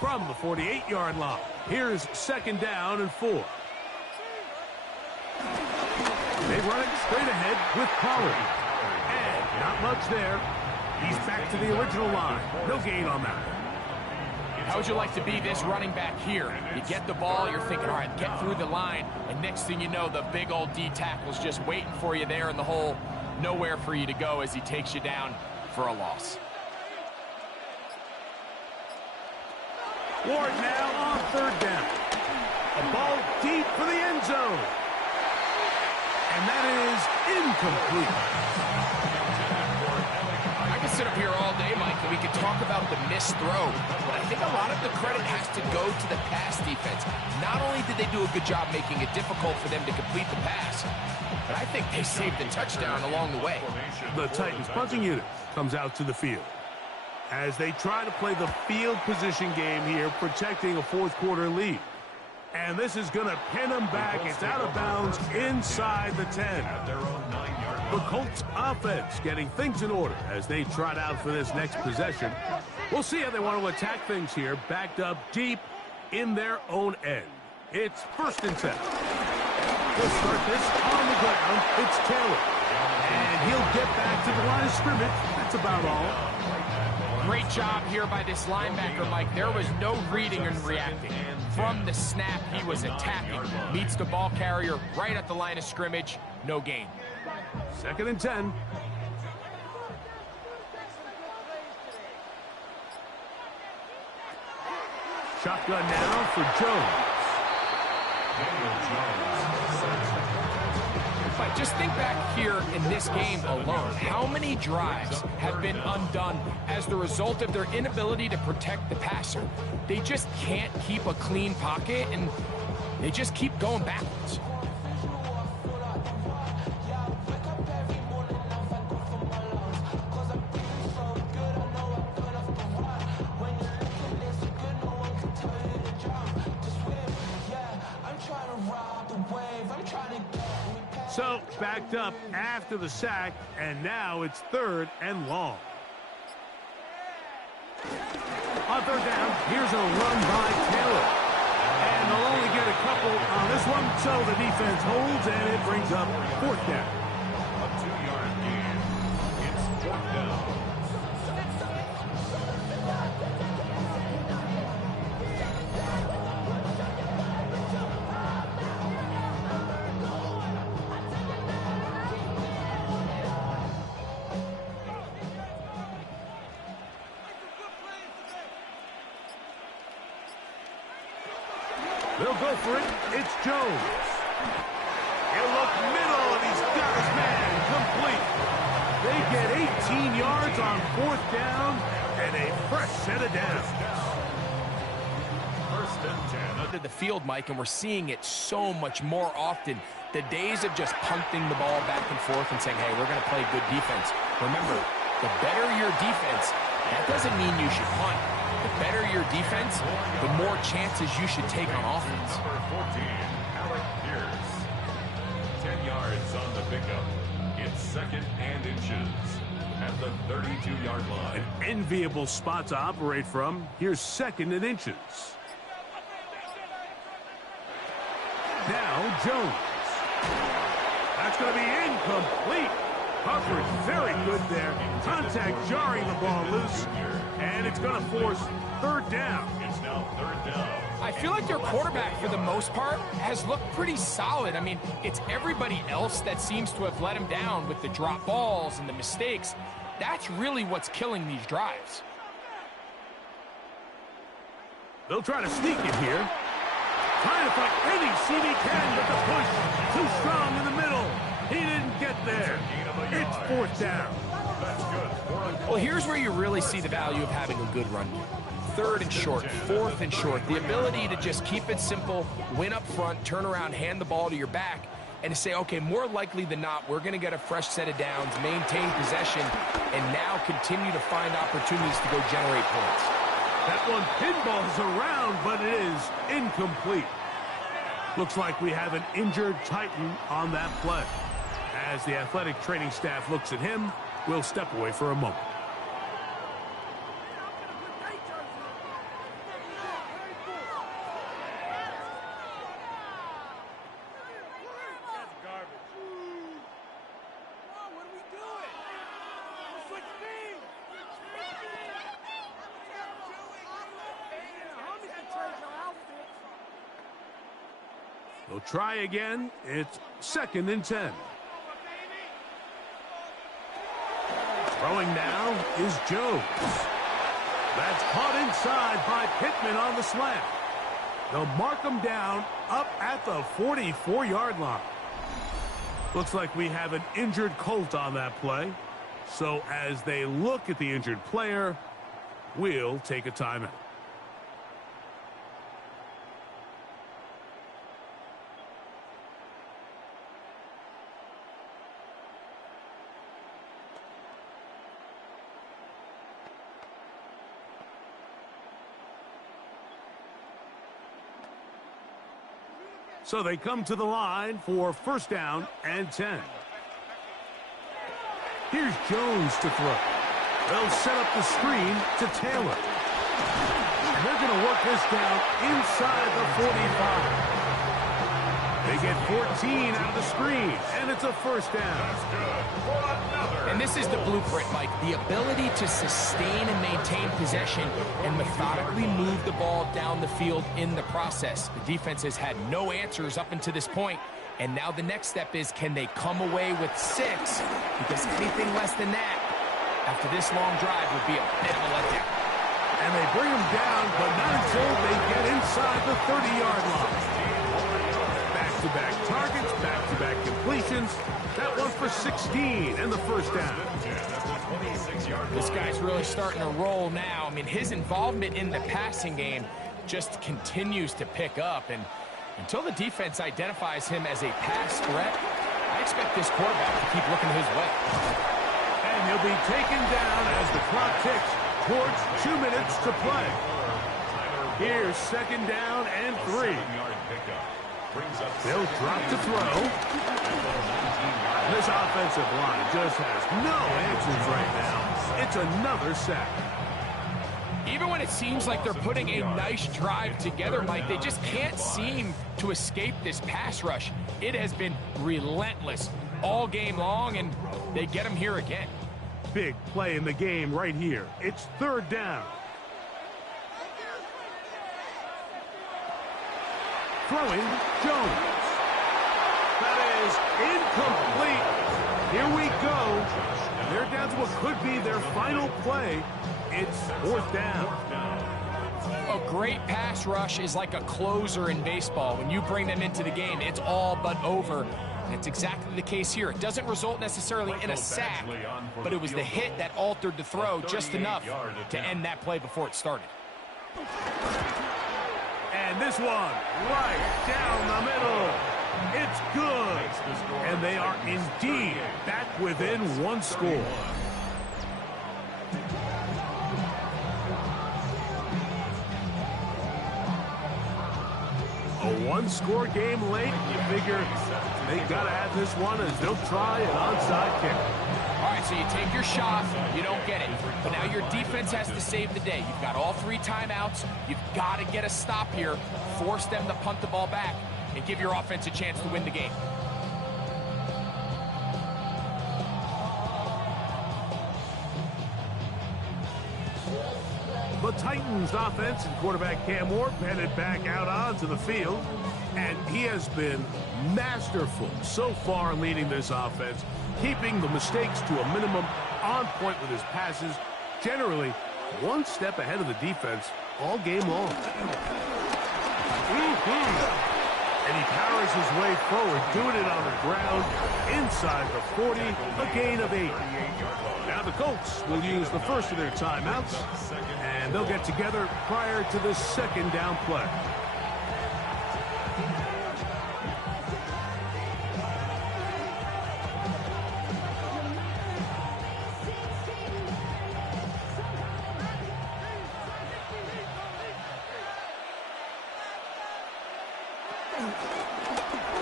From the 48-yard line, here's 2nd down and 4. They run it straight ahead with Pollard. And not much there. He's back to the original line. No gain on that. How would you like to be this running back here? You get the ball, you're thinking, all right, get through the line, and next thing you know, the big old D tackle's just waiting for you there in the hole. Nowhere for you to go as he takes you down for a loss. Ward now on 3rd down. A ball deep for the end zone. And that is incomplete. I could sit up here all day, Mike, and we could talk about the missed throw, but I think a lot of the credit has to go to the pass defense. Not only did they do a good job making it difficult for them to complete the pass, but I think they saved the touchdown along the way. The Titans punting unit comes out to the field as they try to play the field position game here, protecting a 4th-quarter lead. And this is going to pin them back. It's out of bounds inside the 10. The Colts offense getting things in order as they trot out for this next possession. We'll see how they want to attack things here, backed up deep in their own end. It's 1st and 10. They'll start this on the ground. It's Taylor. And he'll get back to the line of scrimmage. That's about all. Great job here by this linebacker, Mike. There was no reading and reacting. From the snap, he was attacking. Meets the ball carrier right at the line of scrimmage. No gain. 2nd and 10. Shotgun now for Jones. But just think back here in this game alone. How many drives have been undone as the result of their inability to protect the passer? They just can't keep a clean pocket, and they just keep going backwards. So, backed up after the sack, and now it's 3rd and long. On 3rd down, here's a run by Taylor. And they'll only get a couple on this one, so the defense holds, and it brings up 4th down. A 2-yard gain. It's 4th down. They'll go for it. It's Jones. He'll look middle, and he's got his man complete. They get 18 yards on 4th down and a fresh set of downs. First and 10. To the field, Mike, and we're seeing it so much more often. The days of just punting the ball back and forth and saying, hey, we're going to play good defense. Remember, the better your defense, that doesn't mean you should punt. The better your defense, the more chances you should take on offense. Number 14, Alec Pierce. 10 yards on the pickup. It's 2nd and inches at the 32-yard line. An enviable spot to operate from. Here's 2nd and inches. Now Jones. That's going to be incomplete. Coverage very good there. Contact jarring the ball loose. And it's going to force 3rd down. It's now 3rd down. I feel like their quarterback, for the most part, has looked pretty solid. I mean, it's everybody else that seems to have let him down with the drop balls and the mistakes. That's really what's killing these drives. They'll try to sneak it here. Trying to find any seam he can, but the push too strong in the middle. He didn't get there. It's 4th down. That's good. Well, here's where you really see the value of having a good run game. 3rd and short, 4th and short. The ability to just keep it simple, win up front, turn around, hand the ball to your back, and to say, okay, more likely than not, we're going to get a fresh set of downs, maintain possession, and now continue to find opportunities to go generate points. That one pinballs around, but it is incomplete. Looks like we have an injured Titan on that play. As the athletic training staff looks at him, we'll step away for a moment. They'll try again. It's 2nd and 10. Throwing now is Jones. That's caught inside by Pittman on the slant. They'll mark him down up at the 44-yard line. Looks like we have an injured Colt on that play. So as they look at the injured player, we'll take a timeout. So they come to the line for 1st down and 10. Here's Jones to throw. They'll set up the screen to Taylor. And they're going to work this down inside the 45. They get 14 out of the screen, and it's a 1st down. And this is the blueprint, Mike. The ability to sustain and maintain possession and methodically move the ball down the field in the process. The defense has had no answers up until this point, and now the next step is, can they come away with 6? Because anything less than that after this long drive would be a bit of a letdown. And they bring them down, but not until they get inside the 30-yard line. Back-to-back targets, back-to-back completions. That one for 16 and the 1st down. This guy's really starting to roll now. I mean, his involvement in the passing game just continues to pick up. And until the defense identifies him as a pass threat, I expect this quarterback to keep looking his way. And he'll be taken down as the clock ticks towards 2 minutes to play. Here's 2nd down and 3. They'll drop to throw. This offensive line just has no answers right now. It's another sack. Even when it seems like they're putting a nice drive together, Mike, they just can't seem to escape this pass rush. It has been relentless all game long, and they get him here again. Big play in the game right here. It's 3rd down. Throwing, Jones. That is incomplete. Here we go. They're down to what could be their final play. It's 4th down. a great pass rush is like a closer in baseball. When you bring them into the game, it's all but over. And it's exactly the case here. It doesn't result necessarily in a sack, but it was the hit that altered the throw just enough to end that play before it started. And this one, right down the middle. It's good. And they are indeed back within one score. A one-score game late. You figure they got to have this one as they'll try an onside kick. All right, so you take your shot, you don't get it. But now your defense has to save the day. You've got all 3 timeouts. You've got to get a stop here, force them to punt the ball back, and give your offense a chance to win the game. The Titans offense and quarterback Cam Ward headed back out onto the field, and he has been masterful so far leading this offense, keeping the mistakes to a minimum, on point with his passes, generally one step ahead of the defense all game long. And he powers his way forward, doing it on the ground inside the 40, a gain of 8. Now the Colts will use the first of their timeouts, and they'll get together prior to the second down play.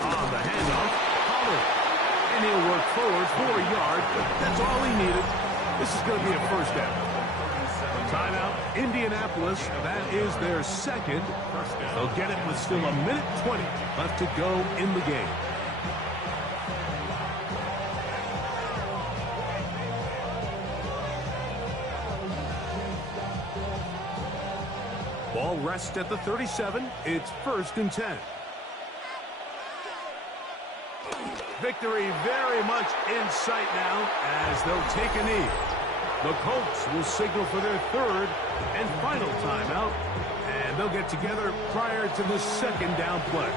On the handoff, Pollard. And he'll work forward for a yard, but that's all he needed. This is going to be a first down. Timeout, Indianapolis. That is their second. They'll get it with still a minute 20 left to go in the game. Ball rests at the 37. It's 1st and 10. Victory very much in sight now as they'll take a knee. The Colts will signal for their 3rd and final timeout, and they'll get together prior to the second down play.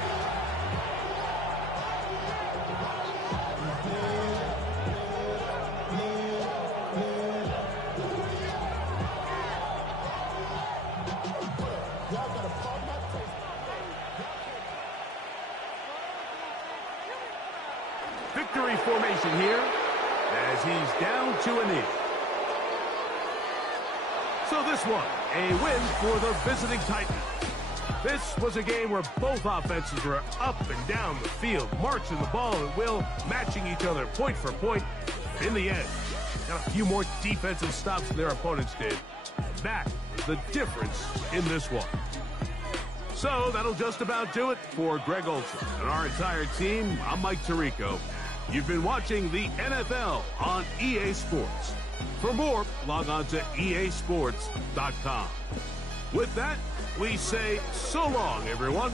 Victory formation here as he's down to a knee. So this one, a win for the visiting Titans. This was a game where both offenses were up and down the field, marching the ball at will, matching each other point for point. In the end, got a few more defensive stops than their opponents did. That was the difference in this one. So that'll just about do it for Greg Olsen and our entire team. I'm Mike Tirico. You've been watching the NFL on EA Sports. For more, log on to easports.com. With that, we say so long, everyone.